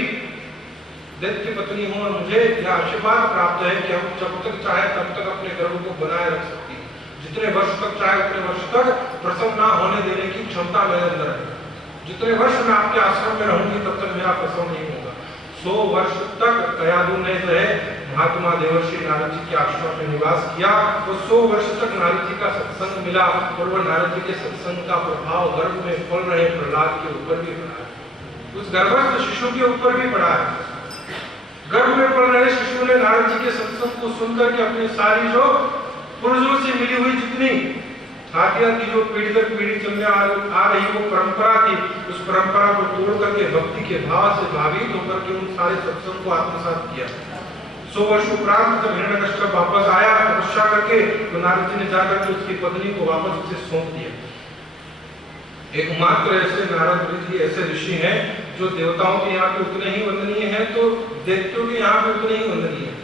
दैत्य की पत्नी हूं और मुझे यह आशीर्वाद प्राप्त है कि हम जब तक चाहे तब तक अपने गर्भ को बनाए रख सकती है, जितने वर्ष तक चाहे उतने वर्ष तक प्रसव ना होने देने की क्षमता मेरे अंदर है। जितने वर्ष मैं आपके आश्रम में रहूंगी तब तक मेरा प्रसव नहीं होगा। 100 वर्ष तक कयाधु ने जो है महात्मा देवर्षि नारद जी के आश्रम में निवास किया। तो 100 वर्ष तक नारद जी का सत्संग मिला, और वह नारद जी के सत्संग का प्रभाव गर्भ में पल रहे प्रहलाद के ऊपर भी पड़ा है, उस गर्भस्थ शिशु के ऊपर भी पड़ा है। गर्भ में पल रहे शिशु में नारद जी के सत्संग को सुनकर के अपनी सारी जो पूर्वजों से मिली हुई जितनी आज्ञा की जो पीढ़ी दर पीढ़ी चलने आ रही वो परंपरा थी, उस परंपरा को तोड़ करके भक्ति के भाव से भावित होकर के उन सारे सत्संग को आत्मसात किया। 100 वर्ष उपरांत जब हिरण्यकश्यप वापस आया तपस्या करके, तो नारद जी ने जाकर के उसकी पत्नी को वापस उसे सौंप दिया। एकमात्र ऐसे नारद जी ऐसे ऋषि हैं जो देवताओं के यहाँ पे उतने ही वंदनीय हैं, तो दैत्यों के यहाँ पे उतने ही वंदनीय हैं।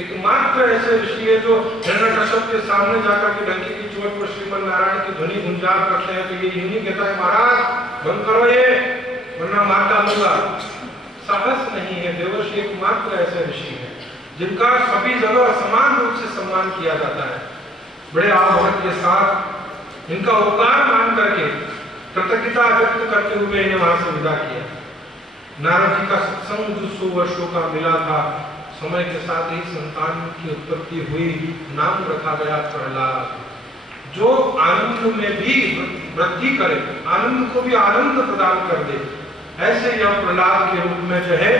एकमात्र ऐसे ऋषि है जो हिरण्यकश्यप के सामने जाकर के डंकी की चोट पर श्रीमन नारायण की ध्वनि गुंजार करते हैं, तो ये यूं ही कहता है, महाराज बंद करो ये, वरना मार डालूंगा। साहस नहीं है। देवर्षि एकमात्र ऐसे ऋषि है जिनका सभी जगह समान रूप से सम्मान किया जाता है। बड़े आभार के साथ इनका उपकार मान करके कृतज्ञता व्यक्त करते हुए इन्हें वहां से विदा किया। नारद जी का सत्संग जो 100 वर्षों का मिला था, समय के साथ ही संतान की उत्पत्ति हुई, नाम रखा गया प्रहलाद, जो आनंद में भी वृद्धि करे, आनंद को भी आनंद प्रदान कर दे। ऐसे यह प्रहलाद के रूप में जो है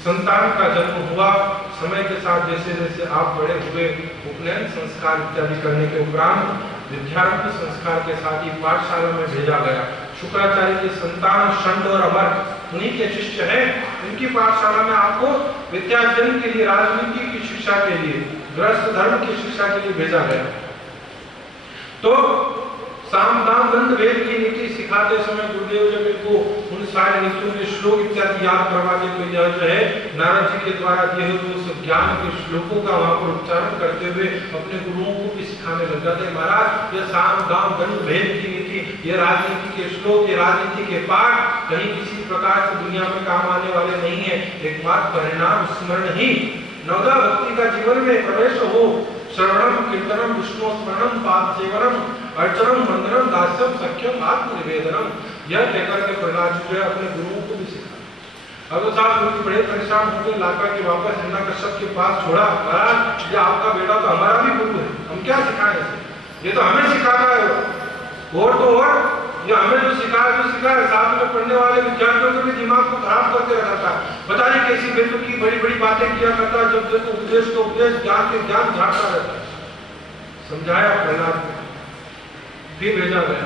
संतान का जन्म हुआ। समय के साथ जैसे जैसे आप बड़े हुए, उपनयन संस्कार इत्यादि करने के उपरांत विद्यार्थी संस्कार के साथ ही पाठशाला में भेजा गया। शुक्राचार्य के संतान षंड और अमर उन्हीं के शिष्य हैं। इनकी पाठशाला में आपको विद्यार्जन के लिए, राजनीति की शिक्षा के लिए, गृहस्थ धर्म की शिक्षा के लिए भेजा गया। तो साम दाम दंड भेद की नीति सिखाते समय गुरुदेव जब इनको उन सारे नीतियों के श्लोक इत्यादि याद करवाते, तो यह जो है नारद जी के द्वारा दिए हुए उस ज्ञान के श्लोकों का वहां पर उच्चारण करते हुए अपने गुरुओं को भी सिखाने लग जाते। महाराज ये साम दाम दंड भेद की नीति, ये राजनीति के श्लोक, ये राजनीति के पाठ कहीं किसी प्रकार से दुनिया में काम आने वाले नहीं है। एकमात्र परिणाम स्मरण ही नवदा भक्ति का जीवन में प्रवेश हो। श्रवणम कीर्तनम विष्णु स्मरणम पाद सेवनम अर्चनम वंदनम दास्यम सख्यम आत्मनिवेदनम, यह कहकर के प्रहलाद जी जो है अपने गुरुओं को भी सिखा। अब तो साहब गुरु बड़े परेशान होकर लाकर के वापस हिरण्यकश्यप के पास छोड़ा। महाराज ये आपका बेटा तो हमारा भी गुरु है, हम क्या सिखाएं इसे, ये तो हमें सिखाता है। और तो और ये हमें जो सिखाया साथ में पढ़ने वाले विद्यार्थियों के भी दिमाग को खराब करके रखा। पता नहीं कैसी बेतु की बड़ी बड़ी बातें किया करता, जब देखो उपदेश को उपदेश, ज्ञान के ज्ञान झाड़ता रहता। समझाया प्रहलाद को, फिर भेजा गया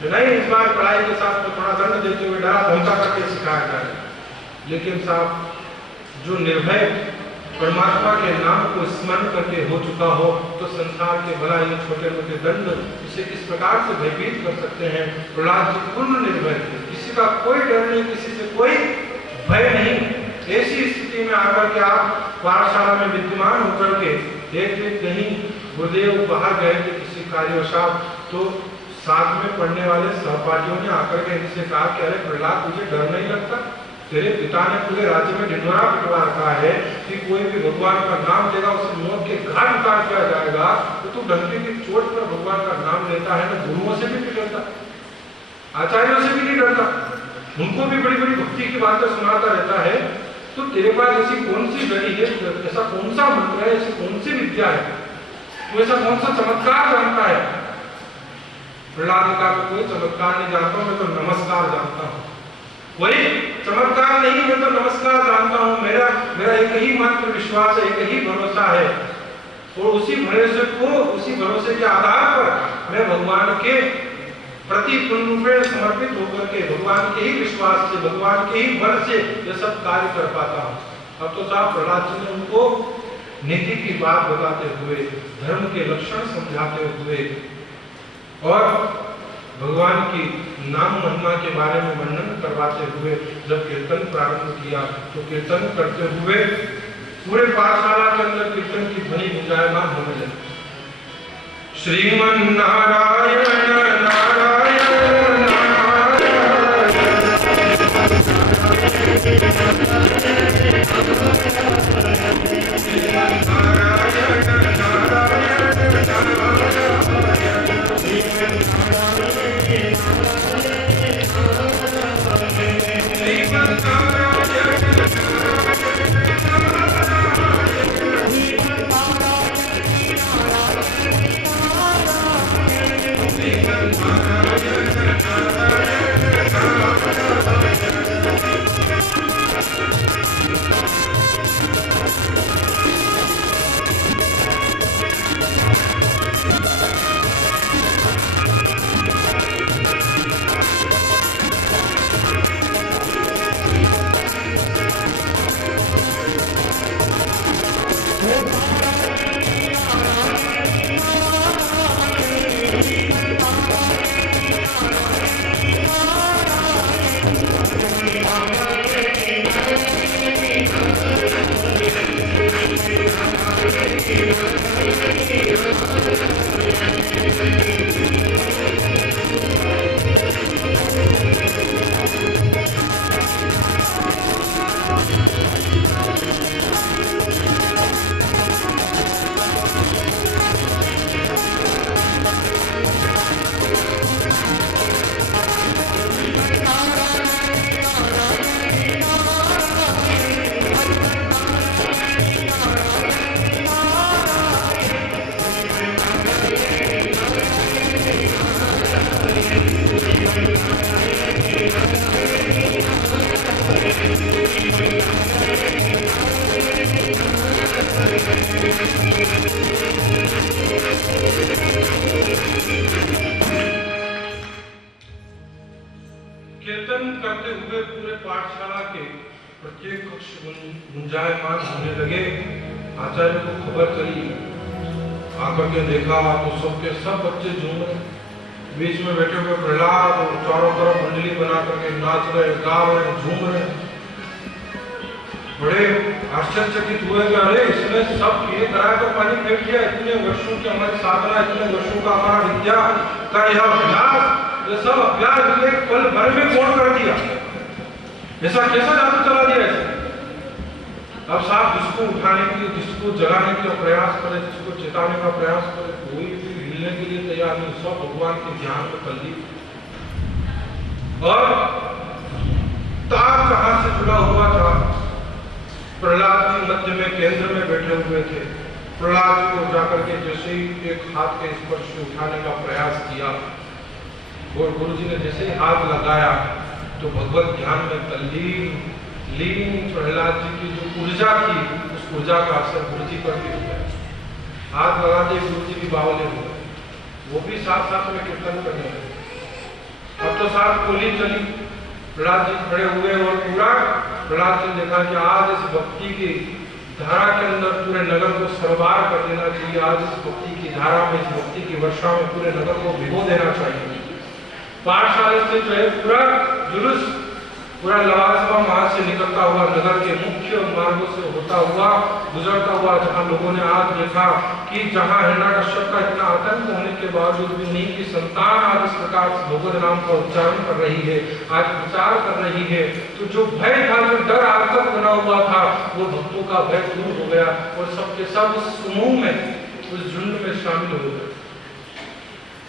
कि नहीं इस बार पढ़ाई के साथ में थोड़ा दंड देते हुए डरा धमका करके सिखाया जाए। लेकिन साहब जो निर्भय परमात्मा के नाम को स्मरण करके हो चुका हो, तो संसार के भला ये छोटे मोटे दंड इसे किस प्रकार से भयभीत कर सकते हैं। प्रहलाद जी पूर्ण निर्भय थे, किसी का कोई डर नहीं, किसी से कोई भय नहीं। ऐसी स्थिति में आकर के आप पाठशाला में विद्यमान होकर के एक दिन कहीं गुरुदेव बाहर गए थे किसी कार्यवशात, तो साथ में पढ़ने वाले सहपाठियों ने आकर के इनसे कहा कि अरे प्रहलाद तुझे डर नहीं लगता, तेरे पिता ने पूरे राज्य में ढिंढोरा पिटवा रखा है कि कोई भी भगवान का नाम लेगा उसे मौत के घाट उतार दिया जाएगा, तो तू डंके की चोट पर भगवान का नाम लेता है ना। गुरुओं से भी डरता, आचार्यों से भी नहीं डरता, उनको भी बड़ी बड़ी भक्ति की बातें सुनाता रहता है। तो तेरे पास ऐसी कौन सी गढ़ी है, ऐसा कौन सा मंत्र है, ऐसी कौन सी विद्या है, तू ऐसा कौन सा चमत्कार जानता है। प्रहलाद का कोई चमत्कार नहीं जानता हूं, मैं तो नमस्कार जानता हूं। कोई चमत्कार नहीं, मैं तो नमस्कार जानता हूं। मेरा एक ही मात्र विश्वास है, एक ही भरोसा है, और उसी भरोसे के आधार पर मैं भगवान के प्रति पूर्ण रूप में समर्पित होकर के भगवान के ही विश्वास से, भगवान के ही बल से यह सब कार्य कर पाता हूं। अब तो साहब प्रहलाद जी ने उनको नीति की बात बताते हुए, धर्म के लक्षण समझाते हुए और भगवान की नाम महिमा के बारे में वर्णन करवाते हुए जब कीर्तन प्रारंभ किया, तो कीर्तन करते हुए पूरे पाठशाला के अंदर कीर्तन की ध्वनि गुंजायमान होने लगी। श्रीमन नारायण नारायण कीर्तन करते हुए पूरे पाठशाला के प्रत्येक कक्ष गुंजायमान होने लगे। आचार्य को खबर चली, आकर के देखा तो सबके सब बच्चे झूम रहे, बीच में बैठे हुए प्रहलाद और चारों तरफ मंडली बना करके नाच रहे, गा रहे, झूम रहे। बड़े आश्चर्यचकित हुए कि अरे इसने सब ये करा कर पानी फेंक दिया, इतने वर्षों की हमारी साधना, इतने वर्षों का हमारा विद्या का यह अभ्यास, ये सब अभ्यास एक पल भर में कौन कर दिया? ऐसा कैसा जादू चला दिया ऐसे? अब साहब जिसको उठाने के लिए, जिसको जगाने के लिए प्रयास करे, जिसको चेताने का प्रयास करे, कोई भी हिलने के लिए तैयार नहीं, सब भगवान के ध्यान में कर ली। और तार कहां से जुड़ा हुआ था? प्रहलाद जी मध्य में केंद्र में बैठे हुए थे। प्रहलाद जी को जाकर के जैसे ही एक हाथ के स्पर्श से उठाने का प्रयास किया और गुरु जी ने जैसे ही हाथ लगाया तो भगवत ध्यान में लीन प्रहलाद जी की जो ऊर्जा थी, उस ऊर्जा का असर गुरु जी पर भी हुआ। हाथ लगाते गुरु जी भी बावले हुए, वो भी साथ साथ में कीर्तन करने लगे। अब तो साथ गोली चली, प्रहलाद जी खड़े हुए और पूरा प्रहलाद जी ने देखा कि आज इस भक्ति की धारा के अंदर पूरे नगर को सरबार कर देना चाहिए। आज इस भक्ति की धारा में, इस भक्ति की वर्षा में पूरे नगर को भिगो देना चाहिए। पाठशाला से जो है पूरा जुलूस, पूरा लवाजमा वहां से निकलता हुआ नगर के मुख्य मार्गों से होता हुआ गुजरता हुआ, जहां लोगों ने आज देखा कि जहां हिरण्यकश्यप का इतना आतंक होने के बावजूद भी नहीं की संतान आज इस प्रकार से भगवत नाम का उच्चारण कर रही है, आज प्रचार कर रही है, तो जो भय था, जो डर आतंक बना हुआ था, वो भक्तों का भय दूर हो गया और सबके सब उस समूह में, उस झुंड में शामिल हो गए।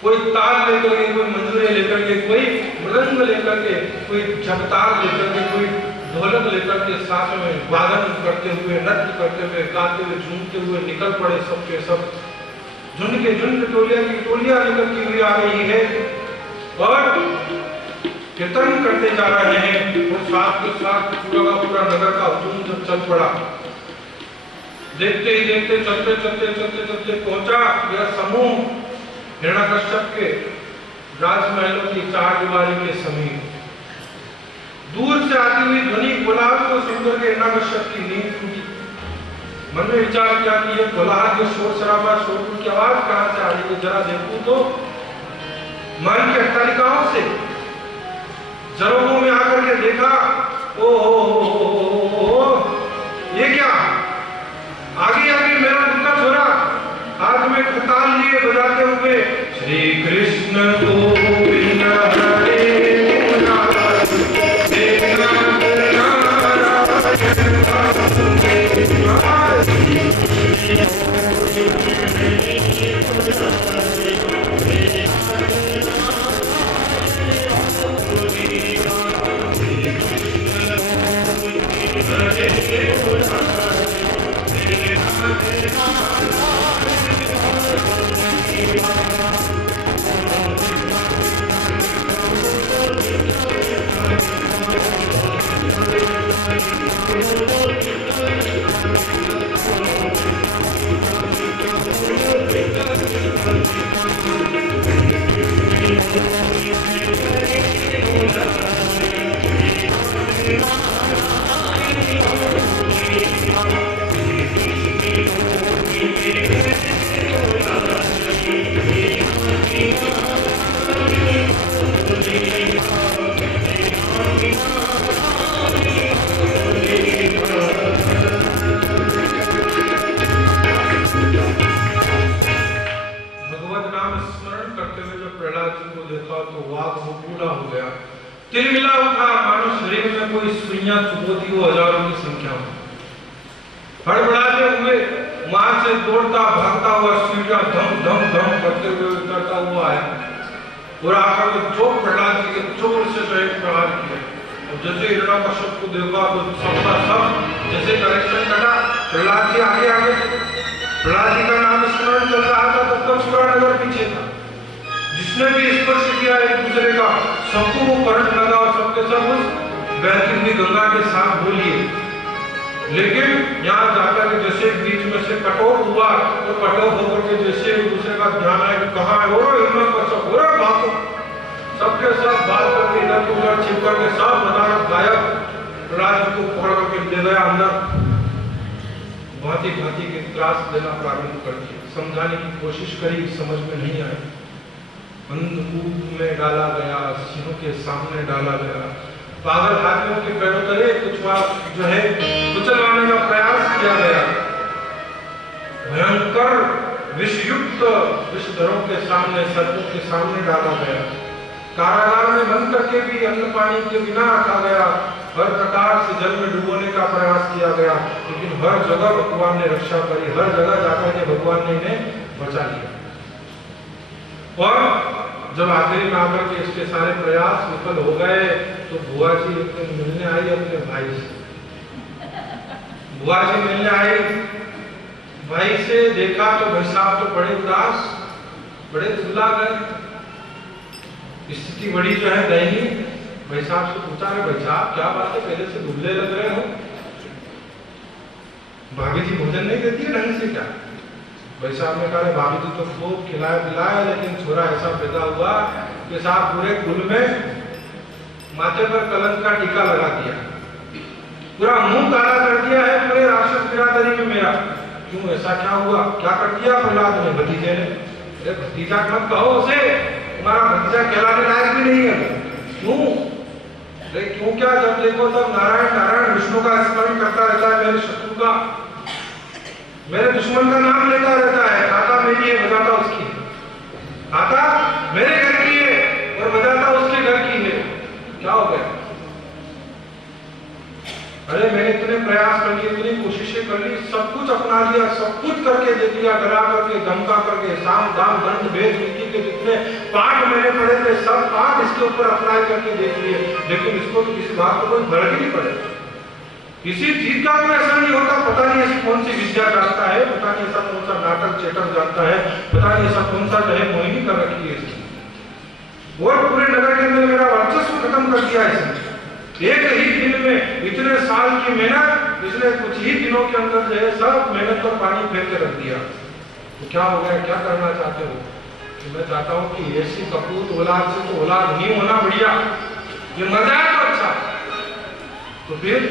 कोई ताल लेकर के, कोई मंजूरे लेकर के, कोई मृदंग लेकर के, कोई झपताल लेकर के, कोई ढोलक लेकर के, साथ में वादन करते हुए, नृत्य करते हुए, गाते हुए, झूमते हुए निकल पड़े। सबके सब झुंड के झुंड, टोलियां की टोलियां लेकर के हुई आ रही है और कीर्तन करते जा रहे हैं। और साथ के साथ पूरा का पूरा नगर का हुजूम जब चल पड़ा, देखते ही देखते चलते चलते चलते चलते पहुंचा यह समूह हिरण्यकश्यप के राजमहलों की चारदीवारी के समीप। दूर से आती हुई ध्वनि कोलाहल को सुनकर के हिरण्यकश्यप की नींद टूटी। मन में विचार किया कि ये कोलाहल, ये शोर शराबा, शोरगुल की आवाज कहां से आ रही है? जरा देखूं तो मन की अट्टालिकाओं से। जरोगों में आकर के देखा, ओ ये क्या? आगे आगे मेरा दुर्गा छोरा हाथ में खताल लिए बजाते हुए श्री कृष्ण गोविंद हरे सुइयां चुभोती वो हजारों की संख्या में। हड़बड़ाते हुए वहां से दौड़ता भागता हुआ सुइयां धम धम धम करते हुए उतरता हुआ आया और आकर के जो प्रहलाद जी के जोर से जो एक प्रहार किया। और जैसे हिरण्यकश्यप को देखा तो सबका सब जैसे करेक्शन करा, प्रहलाद जी आगे आगे, प्रहलाद जी का नाम स्मरण चल रहा था तब तक पूरा नगर पीछे था। जिसने भी स्पर्श किया एक दूसरे का सबको वो करंट लगा और सबके सब उस बहती हुई गंगा के साथ बोलिए। लेकिन यहाँ जाकर के जैसे बीच में से कटोप हुआ तो कटोप होकर के जैसे एक दूसरे का ध्यान आया कि कहाँ है वो हिरण्यकश्यप, वो भागो, सबके सब बात करके इधर को उधर छिप करके सब नदारत गायब, प्रहलाद जी को पकड़ करके ले गया अंदर। भांति भांति के त्रास देना प्रारंभ कर दिया, समझाने की कोशिश करी, समझ में नहीं आया। अंधकूप में डाला गया, सिंहों के सामने डाला गया, पागल हाथियों के पैरों तले कुछ जो है कुचलवाने का प्रयास किया गया। भयंकर विषयुक्त विषधरों के सामने, सर्पों के सामने डाला गया। कारागार में बंद करके भी अन्न पानी के बिना रखा गया। हर प्रकार से जल में डुबोने का प्रयास किया गया, लेकिन हर जगह भगवान ने रक्षा करी, हर जगह जाकर के भगवान ने इन्हें बचा लिया। और जब आखिरी में आकर के इसके सारे प्रयास विफल हो गए तो बुआ जी मिलने आई अपने भाई से। बुआ जी मिलने आई, भाई से देखा तो भाई साहब तो बड़े उदास, बड़े दुबला गए, स्थिति बड़ी जो है दयनीय। भाई साहब से पूछा, अरे भाई साहब क्या बात है, पहले से दुबले लग रहे हो, भाभी जी भोजन नहीं देती है ढंग से क्या? भाई साहब ने कहा, भाभी जी तो खूब खिलाया पिलाया, लेकिन छोरा ऐसा पैदा हुआ कि साहब पूरे कुल में माथे पर कलंक का टीका लगा दिया, पूरा मुंह काला कर दिया है पूरे राक्षस बिरादरी में मेरा। क्यों, ऐसा क्या हुआ, क्या कर दिया प्रहलाद ने भतीजे ने? अरे भतीजा मत कहो उसे, तुम्हारा भतीजा कहलाने लायक भी नहीं है। क्यों? अरे क्यों क्या, जब देखो तब नारायण नारायण विष्णु का स्मरण करता रहता है, मेरे शत्रु का, मेरे दुश्मन का नाम लेता रहता है। खाता मेरी है, बजाता उसकी, खाता मेरे घर की है और बजाता उसके घर की है। क्या हो गया? अरे मैंने इतने प्रयास कर लिए, इतनी कोशिशें कर ली, सब कुछ अपना लिया, सब कुछ करके देख लिया, डरा करके, धमका करके, साम दाम दंड भेद नीति के जितने पाठ मैंने पढ़े थे सब पाठ इसके ऊपर अप्लाई करके देख लिए, लेकिन इसको तो किसी बात को कोई फर्क ही नहीं पड़े। किसी चीज का कोई असर नहीं होता। पता नहीं ऐसी कौन सी विद्या जानता है, पता नहीं ऐसा कौन सा नाटक चेटर जानता है, पता नहीं ऐसा कौन सा जो है मोहिनी कर रखी है इसकी, और पूरे नगर के अंदर मेरा वर्चस्व खत्म कर दिया इसने। एक ही दिन में इतने साल की मेहनत इसने कुछ ही दिनों के अंदर जो है सब मेहनत पर पानी फेर के रख दिया। तो क्या हो गया, क्या करना चाहते हो? तो मैं चाहता हूँ कि ऐसी कपूत औलाद से तो औलाद नहीं होना बढ़िया, ये मर जाए तो अच्छा। तो फिर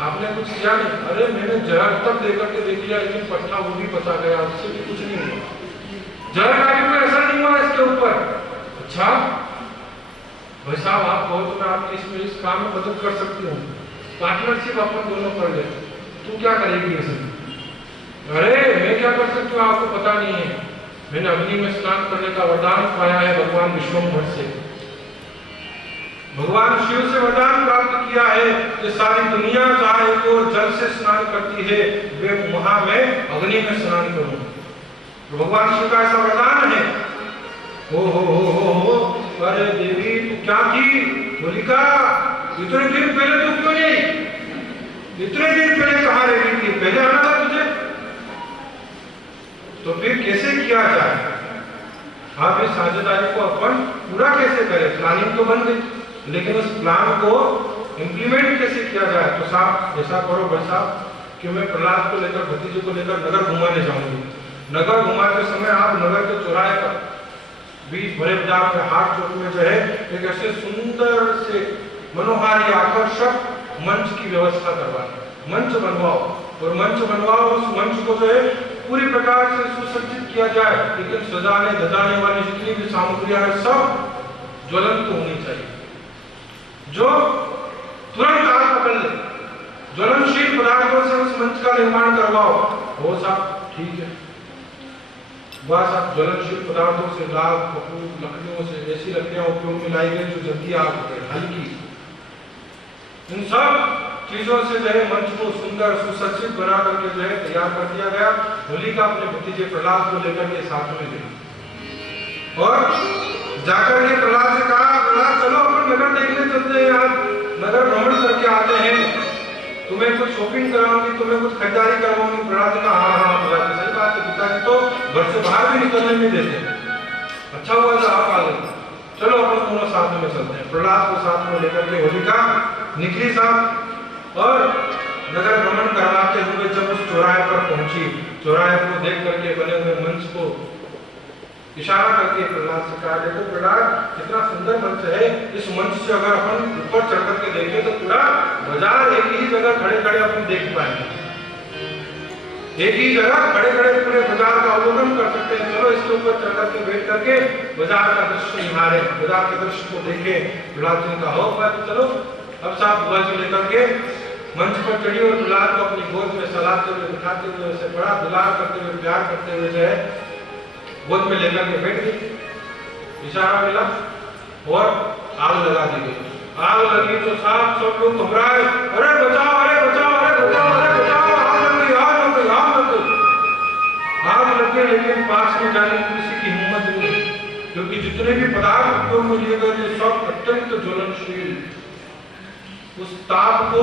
आपने कुछ किया नहीं? अरे मैंने जहर तक देकर के देख लिया, लेकिन पट्टा वो भी पचा गया, उससे भी कुछ नहीं हुआ, जहर का भी कोई असर नहीं हुआ इसके ऊपर। अच्छा भाई साहब आप कहो तो मैं आपकी इसमें इस काम में मदद कर सकती हूँ, पार्टनरशिप अपन दोनों कर ले, तू क्या करेगी इसे? अरे मैं क्या कर सकती हूँ आपको पता नहीं है, मैंने अग्नि में स्नान करने का वरदान पाया है भगवान विश्वम्भर से। भगवान शिव से वरदान प्राप्त किया है कि सारी दुनिया जहाँ एक और जल से स्नान करती है, वे वहां मैं अग्नि में स्नान करूँ। तो भगवान शिव का ऐसा वरदान है। हो अरे देवी तू क्या की? होलिका इतने दिन पहले तू क्यों नहीं, इतने दिन पहले कहाँ रह रही थी, पहले आना था तुझे। तो फिर कैसे किया जाए? आप इस साझेदारी को अपन पूरा कैसे करें? प्लानिंग तो बन गई, लेकिन उस प्लान को इंप्लीमेंट कैसे किया जाए? तो साहब ऐसा करो भाई साहब कि मैं प्रहलाद को लेकर, भतीजे को लेकर नगर घुमाने जाऊंगी। नगर घुमाते समय आप नगर के चौराहे पर बीच भरे बाजार में हाट चौक में जो है एक ऐसे सुंदर से मनोहारी आकर्षक मंच की व्यवस्था करवाए। मंच बनवाओ और मंच बनवाओ, उस मंच को जो है पूरी प्रकार से सुसज्जित किया जाए, लेकिन सजाने धजाने वाली जितनी भी सामग्रियां हैं सब ज्वलंत होनी चाहिए, जो तुरंत आग पकड़ ले। ज्वलनशील पदार्थों से उस मंच का निर्माण करवाओ। हो साहब ठीक है, बस आप ज्वलनशील पदार्थों से, लाल कपूर लकड़ियों से, ऐसी लकड़ियां उपयोग में लाई गई जो जल्दी आग पकड़े, हल्की। इन सब चीजों से जो है मंच को सुंदर सुसज्जित बना करके जो है तैयार कर दिया गया। होलिका अपने भतीजे प्रहलाद को लेकर के साथ में गई और जाकर के प्रहलाद से कहा, प्रहलाद चलो अपन नगर देखने चलते हैं, आज नगर भ्रमण करके आते हैं, तुम्हें कुछ शॉपिंग कराऊंगी, तुम्हें कुछ खरीदारी करवाऊंगी। प्रहलाद ने कहा हाँ हाँ पिताजी सही बात है, पिताजी तो घर से बाहर भी निकलने नहीं देते। अच्छा हुआ था आप आ गए, चलो अपन दोनों साथ में चलते हैं। प्रहलाद को साथ में लेकर के होलिका निकली साथ और नगर भ्रमण करवाते हुए जब उस चौराहे पर पहुंची, चौराहे को देख करके बने हुए मंच को इशारा करके प्रहलाद से कहा, देखो प्रहलाद कितना सुंदर मंच है, इस मंच से अगर अपन ऊपर चढ़ करके देखें तो पूरा बाजार एक ही जगह खड़े खड़े अपन देख पाएंगे, एक ही जगह खड़े खड़े पूरे बाजार का अवलोकन कर सकते हैं। चलो इसके ऊपर चढ़ करके बैठ करके बाजार का दृश्य निहारे, बाजार के दृश्य को देखे। प्रहलाद जी का हो बात, चलो अब साहब बुआ जी लेकर के मंच पर चढ़ी और प्रहलाद को अपनी गोद में सहलाते हुए बिठाते हुए उसे बड़ा दुलार करते हुए प्यार करते हुए जो है गोद में लेकर के बैठ गई। इशारा मिला और आग लगा दी गई। आग लगी तो साहब सब लोग घबराए, अरे बचाओ अरे बचाओ अरे बचाओ अरे बचाओ, आग लग गई आग लग गई आग लग गई आग लग गई। लेकिन पास में जाने की किसी की हिम्मत नहीं, क्योंकि जितने भी पदार्थ उपयोग में लिए गए सब अत्यंत ज्वलनशील, उस ताप को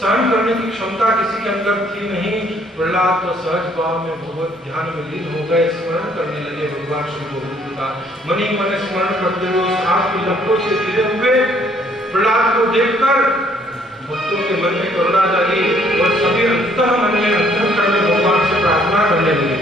सहन करने की क्षमता किसी के अंदर थी नहीं। प्रहलाद तो सहज भाव में बहुत ध्यान में लीन हो गए, स्मरण करने लगे भगवान श्री गोविंद का, मनी मन स्मरण करते हुए उस आग की लपटों से घिरे हुए प्रहलाद को देखकर भक्तों के मन में करुणा जागी और सभी अंतः मन में अंतःकरण में भगवान से प्रार्थना करने लगे।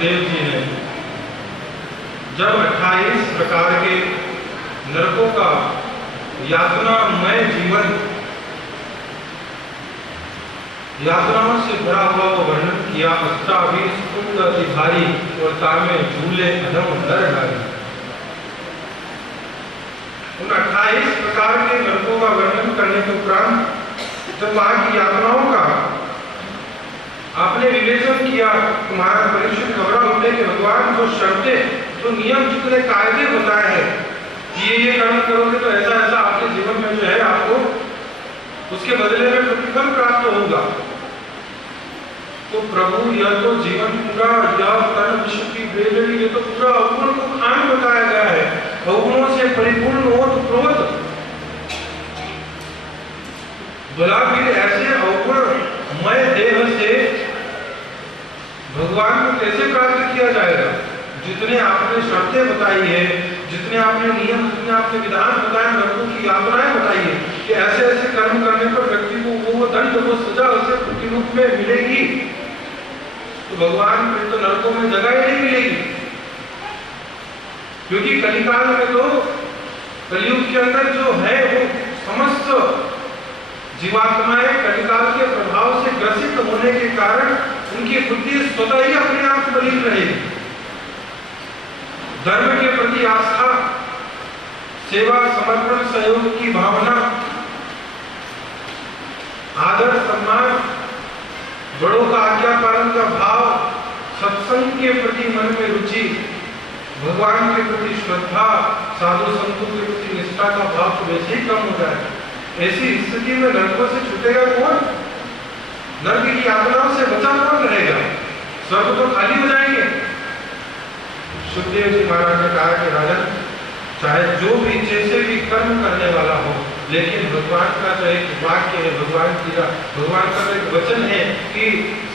सुखदेव जी ने जब 28 प्रकार के नरकों का यातनामय जीवन, यातनाओं से भरा हुआ वो वर्णन किया। 28 कुंड अधिकारी और तामे झूले अधम नर नारी। उन 28 प्रकार के नरकों का वर्णन करने के उपरांत जब वहां की यातनाओं का आपने विवेचन किया, तुम्हारा परीक्षण घबरा उठे कि भगवान जो शर्तें, जो नियम, जितने कायदे बताए हैं, ये कर्म करोगे तो ऐसा ऐसा आपके जीवन में जो है आपको उसके बदले में प्रतिफल प्राप्त होगा। तो प्रभु यह तो जीवन पूरा, यह कर्म विश्व की बेलड़ी, ये तो पूरा अवगुण को खान बताया गया है। अवगुणों से परिपूर्ण ओतप्रोत भला फिर ऐसे अवगुणमय देह से भगवान को कैसे प्राप्त किया जाएगा? जितने आपने शर्तें बताई है, जितने आपने नियम, जितने आपने विधान बताए, नरकों की यातनाएं बताई है कि ऐसे ऐसे कर्म करने पर व्यक्ति को वो दंड, वो सजा उसे प्रतिरूप में मिलेगी, तो भगवान फिर तो नरकों में जगह ही नहीं मिलेगी। क्योंकि कलिकाल में तो, कलयुग के अंदर जो है वो समस्त जीवात्माएं कलिकाल के प्रभाव से ग्रसित होने के कारण उनकी बुद्धि स्वतः ही अपने आप मलिन रहेगी। धर्म के प्रति आस्था, सेवा, समर्पण, सहयोग की भावना, आदर, सम्मान, बड़ों का आज्ञा पालन का भाव, सत्संग के प्रति मन में रुचि, भगवान के प्रति श्रद्धा, साधु संतों के प्रति निष्ठा का भाव तो वैसे ही कम हो जाएगा। ऐसी स्थिति में नरकों से छूटेगा कौन? नरक की यातनाओं से बचा कौन रहेगा? स्वर्ग तो खाली हो जाएंगे। सुखदेव जी महाराज ने कहा कि राजन, चाहे जो भी जैसे भी कर्म करने वाला हो, लेकिन भगवान का जो एक वाक्य है, भगवान का एक वचन है कि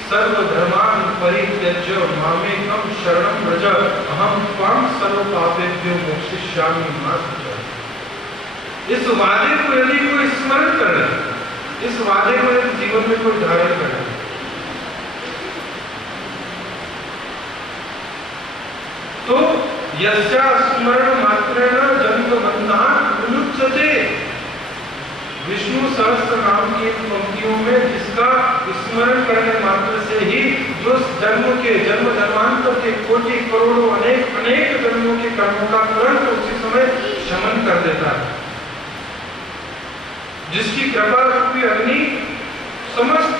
सर्वधर्मान् परित्यज्य मामेकं शरणं व्रज अहं त्वां सर्वपापेभ्यो मोक्षयिष्यामि मा शुचः। इस वादे को यदि कोई स्मरण कर ले, इस वादे को यदि जीवन में कोई धारण करे, तो यस्या स्मरण मात्रेण जन्म बंधनात् विमुच्यते। विष्णु सहस्त्र नाम की पंक्तियों में जिसका स्मरण करने मात्र से ही जो जन्म जन्मांतर के कोटि करोड़ों अनेक जन्मों के कर्मों का तुरंत उसी समय शमन कर देता है, जिसकी कृपा रूपी अग्नि समस्त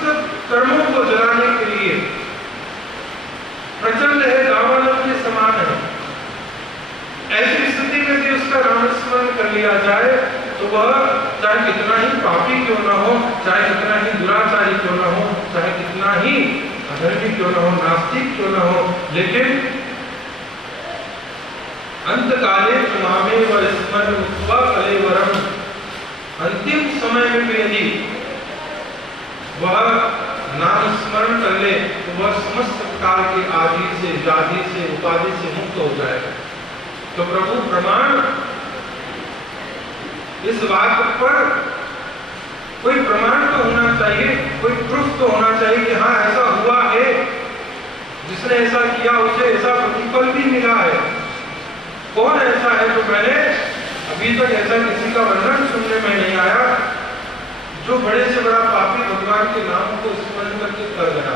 कर्मों को जलाने के लिए प्रचंड है, दावानल के समान है। ऐसी स्थिति में यदि उसका नाम स्मरण कर लिया जाए तो वह चाहे कितना ही पापी क्यों न हो, चाहे कितना ही दुराचारी क्यों न हो, चाहे कितना ही अधर्मी क्यों न हो, नास्तिक क्यों न हो, लेकिन अंतकाले मामे व स्मरण मुक्त्वा कलेवरम, अंतिम समय में भी यदि वह नाम स्मरण कर ले तो वह समस्त प्रकार के आदि से, व्याधि से, उपाधि से मुक्त हो जाएगा। तो प्रभु प्रमाण, इस बात पर कोई प्रमाण तो होना चाहिए, कोई प्रूफ तो होना चाहिए कि हाँ ऐसा हुआ है, जिसने ऐसा किया उसे ऐसा प्रतिफल भी मिला है। कौन ऐसा है? तो मैंने अभी तक ऐसा किसी का वर्णन सुनने में नहीं आया जो बड़े से बड़ा पापी भगवान के नाम को स्मरण करके कर गया।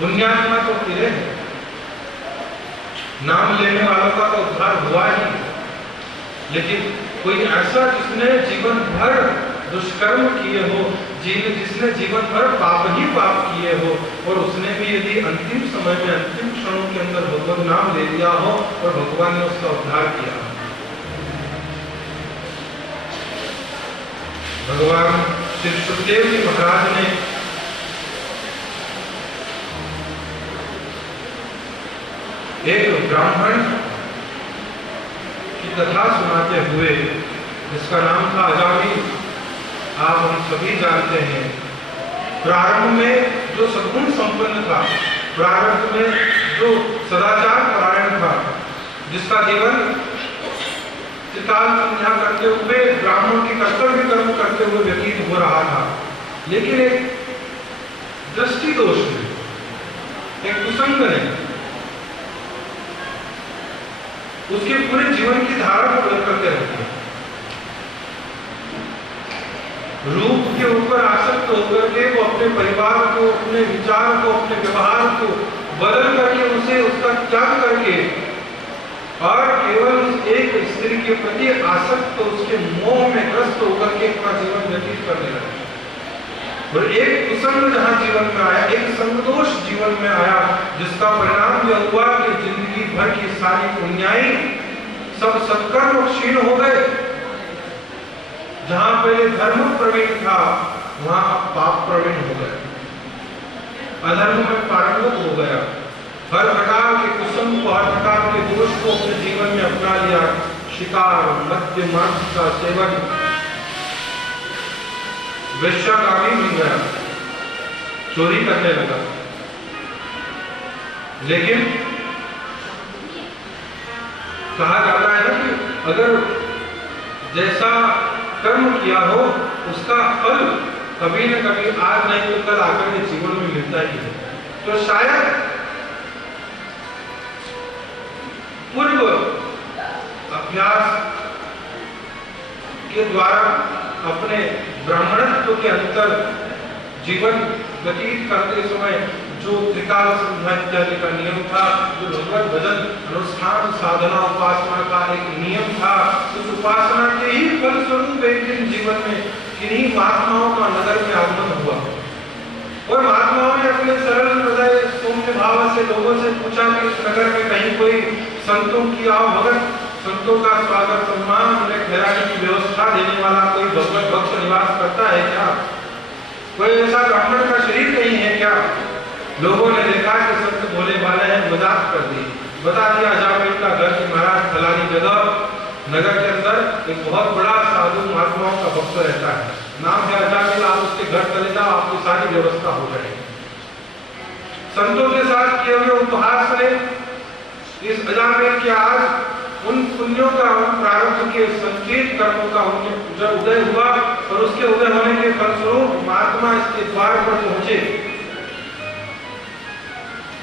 पुण्यात्मा तो फिरे, नाम लेने वालों का तो उद्धार हुआ ही, लेकिन कोई ऐसा जिसने जीवन भर दुष्कर्म किए हो, जिसने जीवन भर पाप ही पाप किए हो, और उसने भी यदि अंतिम समय में, अंतिम क्षणों के अंदर भगवान नाम ले लिया हो और भगवान ने उसका उद्धार किया। भगवान श्री सुखदेव जी महाराज ने एक ब्राह्मण की कथा सुनाते हुए, जिसका नाम था अजामी, आप हम सभी जानते हैं। प्रारंभ में जो सद्गुण संपन्न था, प्रारंभ में जो सदाचार परायण था, जिसका जीवन त्रिकाल संध्या करते हुए, ब्राह्मण के कर्तव्य कर्म करते हुए व्यतीत हो रहा था, लेकिन एक दृष्टि दोष ने, एक कुसंग ने उसके पूरे जीवन की धारा को बदल करके रखती है। रूप के ऊपर आसक्त होकर के वो अपने परिवार को, अपने विचार को, अपने व्यवहार को बदल करके उसे उसका त्याग करके और केवल उस एक स्त्री के प्रति आसक्त तो उसके मोह में ग्रस्त होकर के अपना जीवन व्यतीत करने लगे। और एक कुसंग जहां जीवन में आया, एक संगदोष जीवन में आया, जिसका परिणाम यह हुआ कि जिंदगी भर की सारी पुण्याई सब सत्कर्म क्षीण हो गए। जहां पहले धर्म प्रवीण था वहां पाप प्रवीण हो गया, अधर्म में पारंगत हो गया, हर प्रकार के कुसंग को, हर प्रकार के दोष को अपने जीवन में अपना लिया। शिकार, मद्य मांस का सेवन, वेश्यागामी बन गया, चोरी करने लगा। लेकिन कहा जाता है ना कि अगर जैसा कर्म किया हो उसका फल कभी न कभी आज नहीं तो कल आकर के जीवन में मिलता ही है। तो शायद पूर्व अभ्यास के द्वारा अपने ब्राह्मणत्व के अंतर जीवन व्यतीत करते समय जो त्रिकाल संध्या इत्यादि का नियम था, जो भगवत भजन अनुष्ठान साधना उपासना का एक नियम था, उस उपासना के ही फलस्वरूप एक दिन जीवन में किन्हीं महात्माओं का नगर में आगमन हुआ। और महात्माओं ने अपने सरल हृदय सौम्य भाव से लोगों से पूछा कि इस नगर में कहीं कोई संतों की आओ भगत, संतों का स्वागत सम्मान, उन्हें ठहराने की व्यवस्था देने वाला कोई भगवत भक्त निवास करता है क्या? कोई ऐसा ब्राह्मण का शरीर नहीं है क्या? लोगों ने देखा कि संत भोले वाले हैं, मजाक कर दी, बता दिया अजामिल का घर की महाराज फलानी जगह नगर के अंदर एक बहुत बड़ा साधु महात्माओं का भक्त रहता है, नाम है अजामिल, आप उसके घर चले जाओ, आपकी सारी व्यवस्था हो जाएगी। संतों के साथ किए हुए उपहास ने इस अजामिल के आज उन पुण्यों का, उन प्रारब्ध के संचित कर्मों का उनके उदय हुआ और उसके उदय होने के फलस्वरूप महात्मा इसके द्वार पर पहुंचे।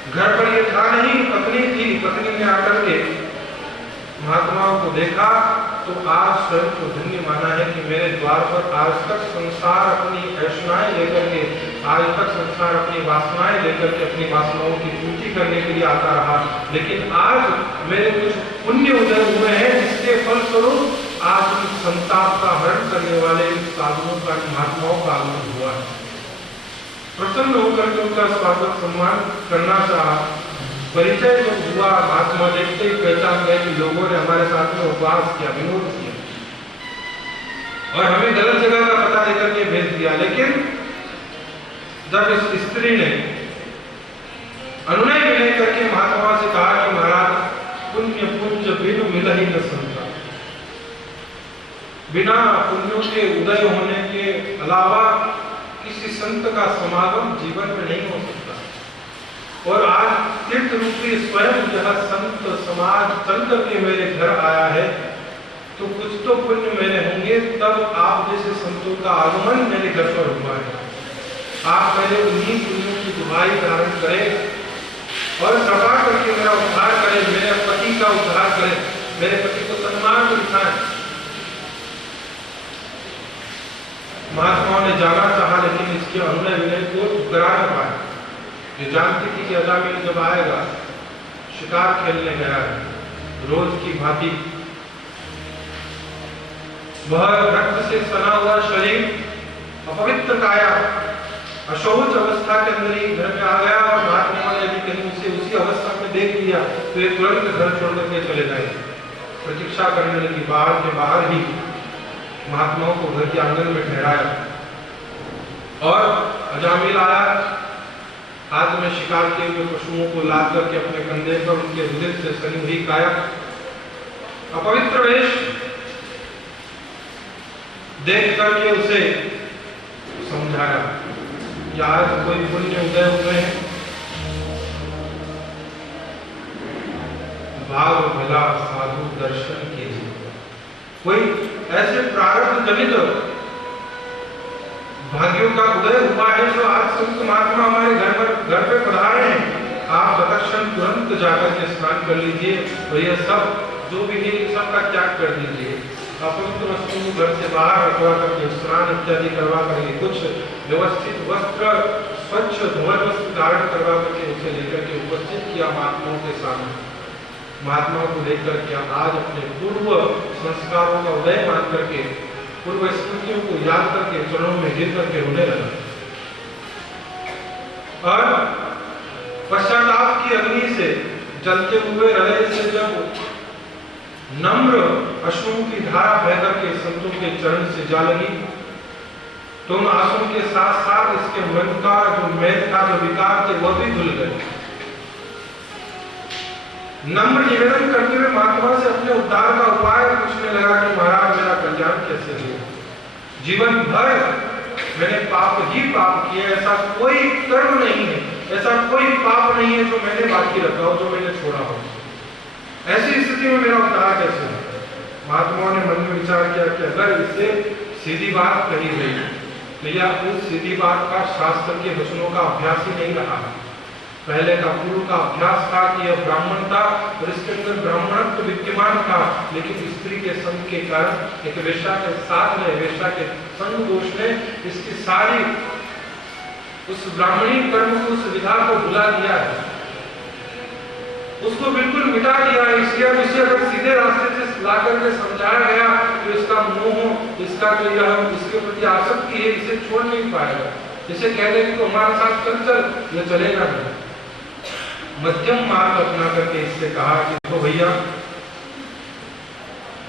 घर पर ये था नहीं, पत्नी थी। पत्नी ने आकर के महात्माओं को देखा तो आज स्वयं को धन्य माना है कि मेरे द्वार पर आज तक संसार अपनी ऐशनाएं लेकर के, आज तक संसार अपनी वासनाएं लेकर के अपनी वासनाओं की पूर्ति करने के लिए आता रहा, लेकिन आज मेरे कुछ पुण्य उदय हुए हैं जिसके फलस्वरूप आज उन संताप का हरण करने वाले साधुओं का, महात्माओं का आगमन हुआ है। प्रसन्न होकर के उनका स्वागत सम्मान करना चाहा। परिचय जब हुआ, महात्मा देखते ही पहचान गए कि लोगों ने हमारे साथ में उपवास किया, विनोद किया और हमें गलत जगह का पता देकर के भेज दिया। लेकिन जब इस स्त्री ने अनुनय विनय करके महात्मा से कहा कि महाराज पुण्य पुंज बिन मिल ही न संता, बिना पुण्यों के उदय होने के अलावा किसी संत का समागम जीवन में नहीं हो सकता, और आज तीर्थ रूपी स्वयं यह संत समाज चल करके मेरे घर आया है तो कुछ तो पुण्य मेरे होंगे, तब आप जैसे संतों का आगमन मेरे घर पर हुआ है। आप पहले उन्हीं पुण्यों की दुहाई धारण करें और कृपा करके मेरा उद्धार करें, मेरे पति का उद्धार करें, मेरे पति को सन्मान दिखाएं। महात्माओं ने जाना चाहा लेकिन इसके अनुनय विनय को ठुकरा न पाए। ये जानती थी कि अजामिल जब आएगा, शिकार खेलने गया है, रोज की भांति वह रक्त से सना हुआ शरीर, अपवित्र काया, अशौच अवस्था के अंदर ही घर में आ गया और महात्माओं ने यदि कहीं उसे उसी अवस्था में देख लिया तो ये तुरंत घर छोड़ करके चले जाए। प्रतीक्षा करने लगी, बाहर के बाहर ही महात्माओं को घर के आंगन में ठहराया और अजामिल आया, हाथ में शिकार किए हुए पशुओं को लाद करके अपने कंधे पर उनके हृदय से सनी हुई काया, अपवित्र वेश देख करके उसे समझाया कि आज कोई पुण्य उदय हुए हैं, भाव भला साधु दर्शन कीजिए। कोई ऐसे प्रारब्ध जनित भाग्यों का उदय हुआ है जो आज संत महात्मा हमारे घर पे पधारे हैं। आप तत्क्षण तुरंत जाकर के स्नान कर लीजिए और यह सब जो भी है सबका त्याग कर दीजिए, अपवित्र वस्तुओं को घर से बाहर रखवा करके स्नान इत्यादि करवा करके कुछ व्यवस्थित वस्त्र, स्वच्छ धवल वस्त्र धारण करवा करके उसे लेकर के उपस्थित किया महात्माओं के सामने। महात्माओं को लेकर के आज अपने पूर्व संस्कारों का उदय मान करके, पूर्व स्मृतियों को याद करके चरणों में गिर करके रोने लगा और पश्चाताप की अग्नि से जलते हुए हृदय से जब नम्र अश्रुओं की धारा बह करके संतों के चरण से जा लगी, तो उन आंसुओं के साथ साथ इसके मन का जो मैल का जो विकार थे वह भी धुल गए। नम्र निवेदन करते हुए महात्मा से अपने उद्धार का उपाय पूछने लगा कि महाराज मेरा कल्याण कैसे हो। जीवन भर मैंने पाप ही पाप किया, ऐसा कोई कर्म नहीं है, ऐसा कोई पाप नहीं है जो मैंने बाकी रखा हो, जो मैंने छोड़ा हो। ऐसी स्थिति में मेरा उद्धार कैसे हो। महात्माओं ने मन में विचार किया कि अगर इससे सीधी बात कही गई तो यह उस सीधी बात का शास्त्र के वचनों का अभ्यास ही नहीं रहा। पहले का पूर्व का अभ्यास था कि यह ब्राह्मण था और इसके अंदर ब्राह्मणत्व विद्यमान था, लेकिन स्त्री के संग के कारण, एक वेश्या के साथ में, वेश्या के संग दोष ने इसकी सारी उस ब्राह्मणी कर्म को, उस विधा को भुला दिया है, उसको बिल्कुल मिटा दिया है। इसलिए इसे अगर सीधे रास्ते से ला करके समझाया गया तो इसका मोह, इसका जो यह इसके प्रति आसक्ति है, इसे छोड़ नहीं पाएगा। इसे कह दे कि तो हमारे साथ चल, यह चलेगा नहीं। मध्यम मार्ग अपना करके इससे कहा कि तो भैया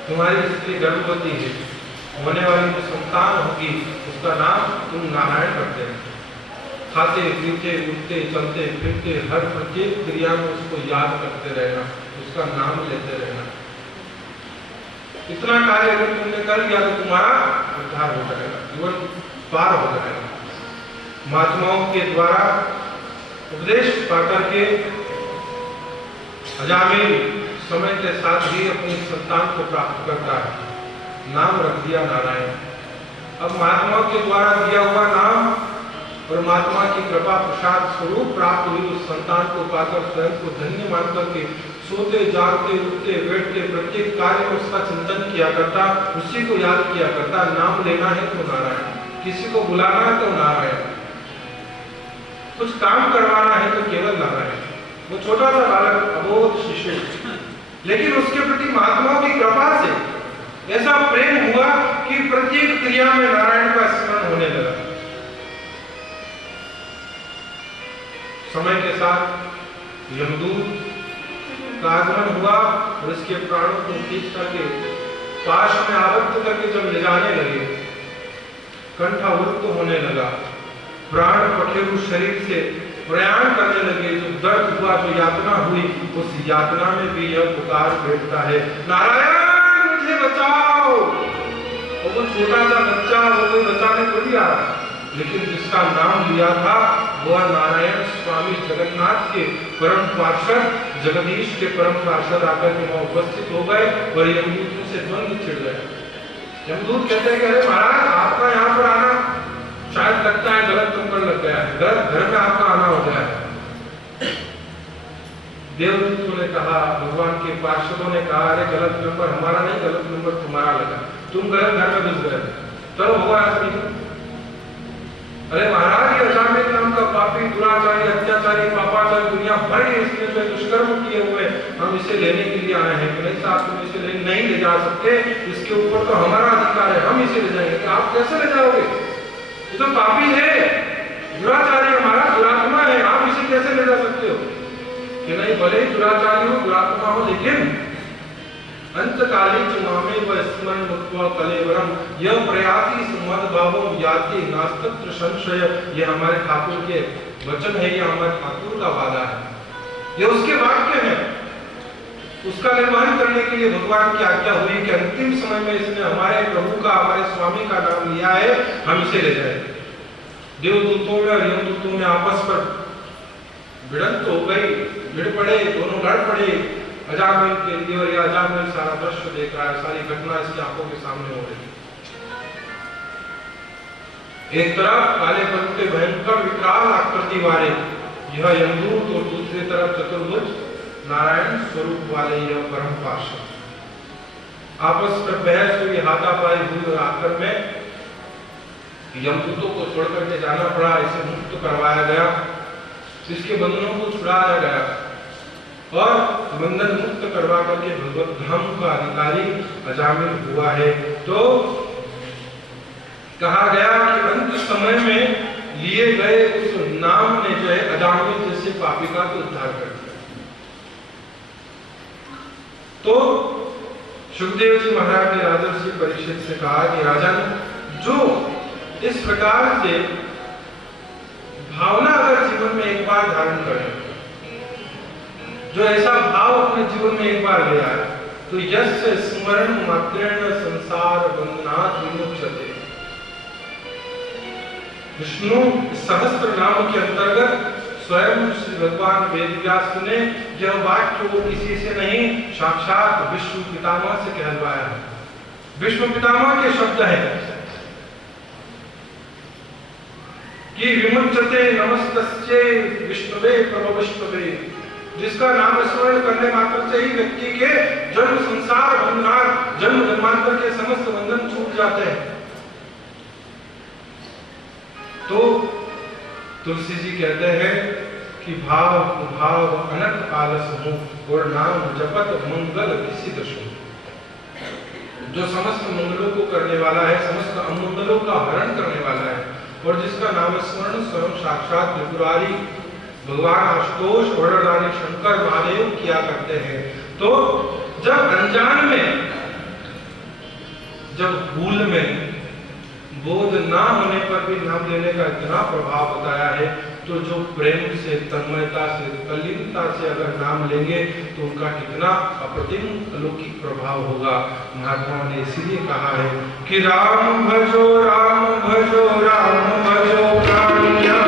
तुम्हारी स्त्री गर्भवती है, होने वाली जो संतान होगी उसका नाम तुम नारायण रखते हैं। खाते पीते उठते चलते फिरते हर प्रत्येक क्रिया में उसको याद करते रहना, उसका नाम लेते रहना। इतना कार्य अगर तुमने कर लिया तो तुम्हारा उद्धार हो जाएगा, जीवन पार हो जाएगा। महात्माओं के द्वारा उपदेश पाकर के अजामिल समय के साथ ही अपनी संतान को प्राप्त करता है। नाम रख दिया नारायण। अब महात्माओं के द्वारा दिया हुआ नाम और महात्मा की कृपा प्रसाद स्वरूप प्राप्त हुई उस संतान को पाकर स्वयं को धन्य मान करके सोते जागते उठते बैठते प्रत्येक कार्य में उसका चिंतन किया करता, उसी को याद किया करता। नाम लेना है तो नारायण, किसी को बुलाना है तो नारायण, कुछ काम करवाना है तो केवल नारायण। वो छोटा सा बालक, अबोध शिशु, लेकिन उसके प्रति महात्माओं की कृपा से ऐसा प्रेम हुआ कि प्रत्येक क्रिया में नारायण का स्मरण होने लगा। समय के साथ यमदूत का आगमन हुआ और इसके प्राणों को खींच करके पाश में आबद्ध करके जब ले जाने लगे, कंठावृत्त होने लगा, प्राण पखेरु शरीर से प्रयाण करने लगे, जो दर्द हुआ, जो यातना हुई, उस यातना में भी यह पुकार बैठता है, नारायण मुझे बचाओ। और वो छोटा सा बच्चा, वो कोई बचाने थोड़ी आ रहा, लेकिन जिसका नाम लिया था वह नारायण स्वामी जगन्नाथ के परम पार्षद, जगदीश के परम पार्षद आकर के वहां उपस्थित हो गए और यमदूत से द्वंद्व छिड़ गए। यमदूत कहते हैं कि अरे महाराज आपका यहाँ पर आना शायद लगता है गलत नंबर लग गया है, गलत घर में आपका आना हो गया है। देवदूतों ने कहा, भगवान के पार्षदों ने कहा, अरे गलत नंबर हमारा नहीं, गलत नंबर तुम्हारा लगा, तुम गलत घर में घुस गए। चलो होगा ऐसा। अरे महाराज ये अजामिल नाम का पापी, दुराचारी, अत्याचारी, पापाचारी दुनिया भर के इसने जो दुष्कर्म किए हुए, हम इसे लेने के लिए आए हैं। कि नहीं साहब तुम इसे नहीं ले जा सकते, इसके ऊपर तो हमारा अधिकार है, हम इसे ले जाएंगे। आप कैसे ले जाओगे, ये तो पापी है, दुराचारी हमारा दुरात्मा है, आप इसे कैसे ले जा सकते हो। कि नहीं भले दुराचारी हो, दुरात्मा हो, लेकिन अंतकाले चुमामे व स्मरण मुक्त्वा कलेवरम यह प्रयाति समद्भावम याति नास्तत्र संशय। ये हमारे ठाकुर के वचन है, ये हमारे ठाकुर का वादा है, ये उसके वाक्य है। उसका निर्वहन करने के लिए भगवान की आज्ञा हुई कि अंतिम समय में इसने हमारे प्रभु का, हमारे स्वामी का नाम लिया है, हम इसे ले जाए। देवदूतों में और यमदूतों में आपस पर भिड़ंत हो गई, भिड़ पड़े, दोनों लड़ पड़े अजामिल के लिए, और यह अजामिल सारा दृश्य देख रहा है, सारी घटना इसकी आंखों के सामने हो रही है। एक तरफ काले पत्ते भयंकर विकराल आकृति वाले यह यमदूत और दूसरी तरफ चतुर्भुज नारायण स्वरूप वाले यह परम पार्षद। आपस में बहस हुई, हाथापाई हुई और आखिर में यमदूतों को छोड़ करके जाना पड़ा, इसे मुक्त करवाया गया, इसके बंधनों को छुड़ाया गया और बंधन मुक्त करवा करके भगवत धाम का अधिकारी अजामिल हुआ है। तो कहा गया कि अंत समय में लिए गए उस नाम ने जो है अजामिल जैसे पापी का तो उद्धार कर दिया। तो सुखदेव जी महाराज ने राजर्षि परीक्षित से कहा कि राजन, जो इस प्रकार से भावना अगर जीवन में एक बार धारण करे, जो ऐसा भाव अपने जीवन में एक बार ले आए, तो यस्य स्मरण मात्रेण संसार बंधनात् विमुच्यते। विष्णु सहस्त्र नाम के अंतर्गत स्वयं श्री भगवान वेदव्यास ने यह वाक्य वो किसी से नहीं, साक्षात विष्णु पितामह से कहलवाया है। विष्णु पितामह के शब्द है कि विमुच्यते नमस्तस्यै विष्णुवे प्रभु विष्णुवे, जिसका नाम स्मरण करने मात्र से ही व्यक्ति के जन्म संसार बंधन, जन्म जन्मांतर के समस्त बंधन छूट जाते हैं। तो तुलसी जी कहते हैं कि भाव भाव अनंत आलस हो और नाम जपत मंगल किसी दशो। जो समस्त मंगलों को करने वाला है, समस्त अमंगलों का हरण करने वाला है और जिसका नाम स्मरण स्वयं साक्षात त्रिपुरारी भगवान आशुतोष वरदानी शंकर महादेव किया करते हैं। तो जब अनजान में, जब भूल में, बोध ना होने पर भी नाम लेने का इतना प्रभाव बताया है, तो जो प्रेम से, तन्मयता से, तल्लीनता से अगर नाम लेंगे तो उनका कितना अप्रतिम अलौकिक प्रभाव होगा। महात्मा ने इसीलिए कहा है कि राम भजो राम भजो राम भजो प्राणिया,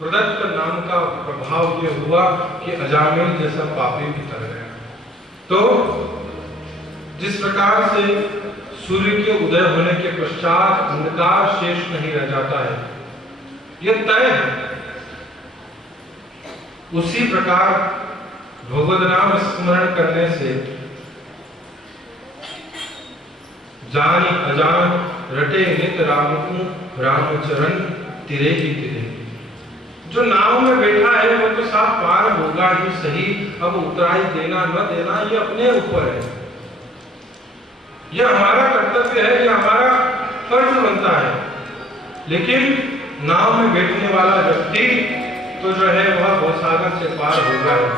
प्रदत्त नाम का प्रभाव ये हुआ कि अजामिल जैसा पापी भी तर गया। तो जिस प्रकार से सूर्य के उदय होने के पश्चात अंधकार शेष नहीं रह जाता है, यह तय है, उसी प्रकार भगवद नाम स्मरण करने से जानी अजान रटे नित राम रामचरण तिरे ही तिरे। जो नाव में बैठा है वो तो साथ पार होगा ही सही, अब उतराई देना न देना ये अपने ऊपर है, यह हमारा कर्तव्य है, यह हमारा फर्ज बनता है। लेकिन नाव में बैठने वाला व्यक्ति तो जो है वह भवसागर से पार होगा है।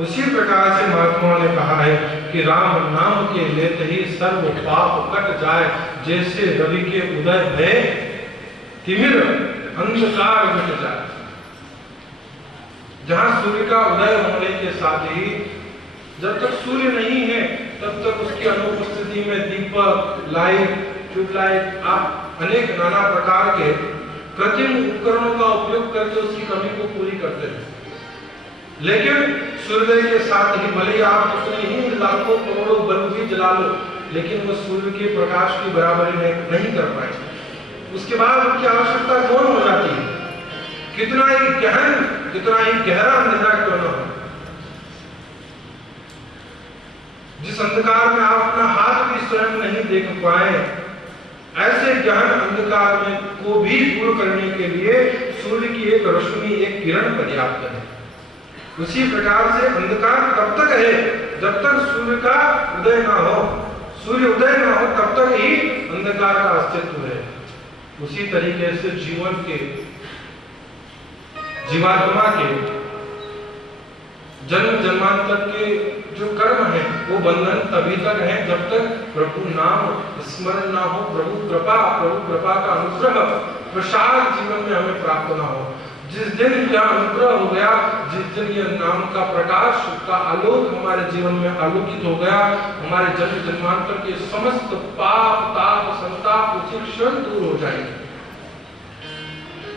उसी प्रकार से महात्मा ने कहा है कि राम नाम के लेते ही सर्व पाप कट जाए, जैसे रवि के उदय भय तिमिर अंधकार मिट जाए। जहां सूर्य का उदय होने के साथ ही, जब तक सूर्य नहीं है तब तक उसकी अनुपस्थिति में दीपक, लाइट, ट्यूबलाइट आप अनेक नाना प्रकार के कृत्रिम उपकरणों का उपयोग करके उसकी कमी को पूरी करते हैं। लेकिन सूर्योदय के साथ ही भले ही आप कितने ही लाखों करोड़ों बल्ब भी जला लो, लेकिन वो सूर्य के प्रकाश की बराबरी नहीं कर पाए। उसके बाद उनकी आवश्यकता कौन हो जाती है, कितना ही गहरा अंधेरा क्यों न हो। जिस अंधकार में आप अपना हाथ भी स्वयं नहीं देख पाए, ऐसे गहन अंधकार में को भी दूर करने के लिए सूर्य की एक रोशनी, एक किरण पर्याप्त है। उसी प्रकार से अंधकार तब तक है जब तक सूर्य का उदय ना हो। सूर्य उदय ना हो तब तक ही अंधकार का अस्तित्व है। उसी तरीके से जीवात्मा के जन्म जन्मांतर के जो कर्म है वो बंधन तभी तक है जब तक प्रभु नाम स्मरण ना हो, प्रभु कृपा का अनुग्रह प्रसाद जीवन में हमें प्राप्त ना हो। जिस दिन यह अनुग्रह हो गया, जिस दिन यह नाम का प्रकाश का आलोक हमारे जीवन में आलोकित हो गया, हमारे जन्म जन्मांतर के समस्त पाप ताप संताप उसी क्षण दूर हो जाएंगे।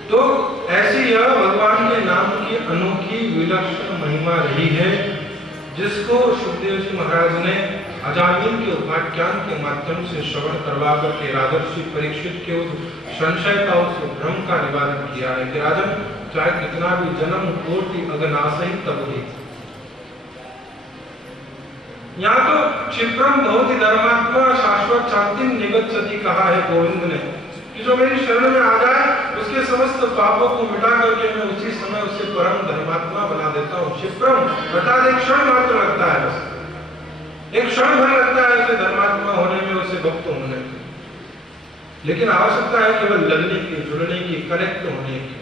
तो ऐसी यह भगवान के नाम की अनोखी विलक्षण महिमा रही है, जिसको सुखदेव जी महाराज ने अजामिल के उपाख्यान के माध्यम से श्रवण करवा करके राजर्षि परीक्षित के उस संशय का, उस भ्रम का निवारण किया है कि राजन, चाहे कितना भी जन्म कोटि अगनासहि तब ही। यहाँ तो क्षिप्रम भवति धर्मात्मा शाश्वत शांति निगच्छति कहा है गोविंद ने, कि जो मेरी शरण में आ जाए उसके समस्त पापों को मिटा करके मैं उसी समय उसे परम धर्मात्मा बना देता हूँ। क्षिप्रम अर्थात एक क्षण मात्र लगता है, बस एक क्षण भर लगता है उसे धर्मात्मा होने में, उसे भक्त होने में। लेकिन आवश्यकता है केवल लगने की, जुड़ने की, कनेक्ट होने की।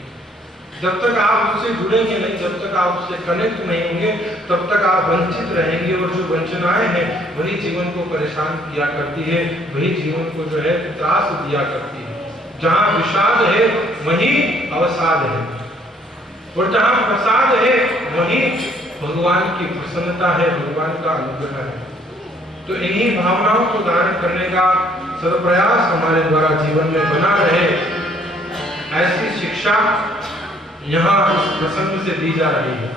जब तक आप उससे जुड़ेंगे नहीं, जब तक आप उससे कनेक्ट नहीं होंगे, तब तक आप वंचित रहेंगे। और जो वंचनाएं हैं वही जीवन को परेशान किया करती है, वही जीवन को जो है त्रास दिया करती है। जहाँ विषाद है वहीं अवसाद है, और जहाँ प्रसाद है वहीं भगवान की प्रसन्नता है, भगवान का अनुग्रह है। तो इन्हीं भावनाओं को धारण करने का सदप्रयास हमारे द्वारा जीवन में बना रहे, ऐसी शिक्षा यहाँ इस प्रसंग से दी जा रही है।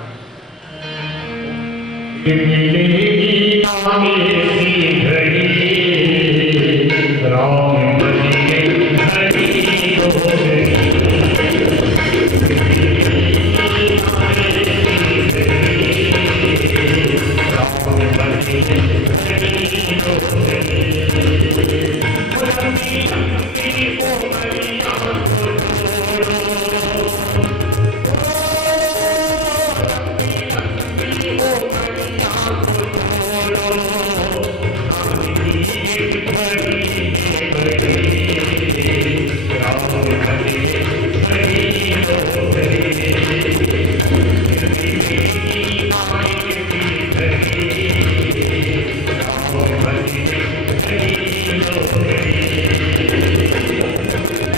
Hare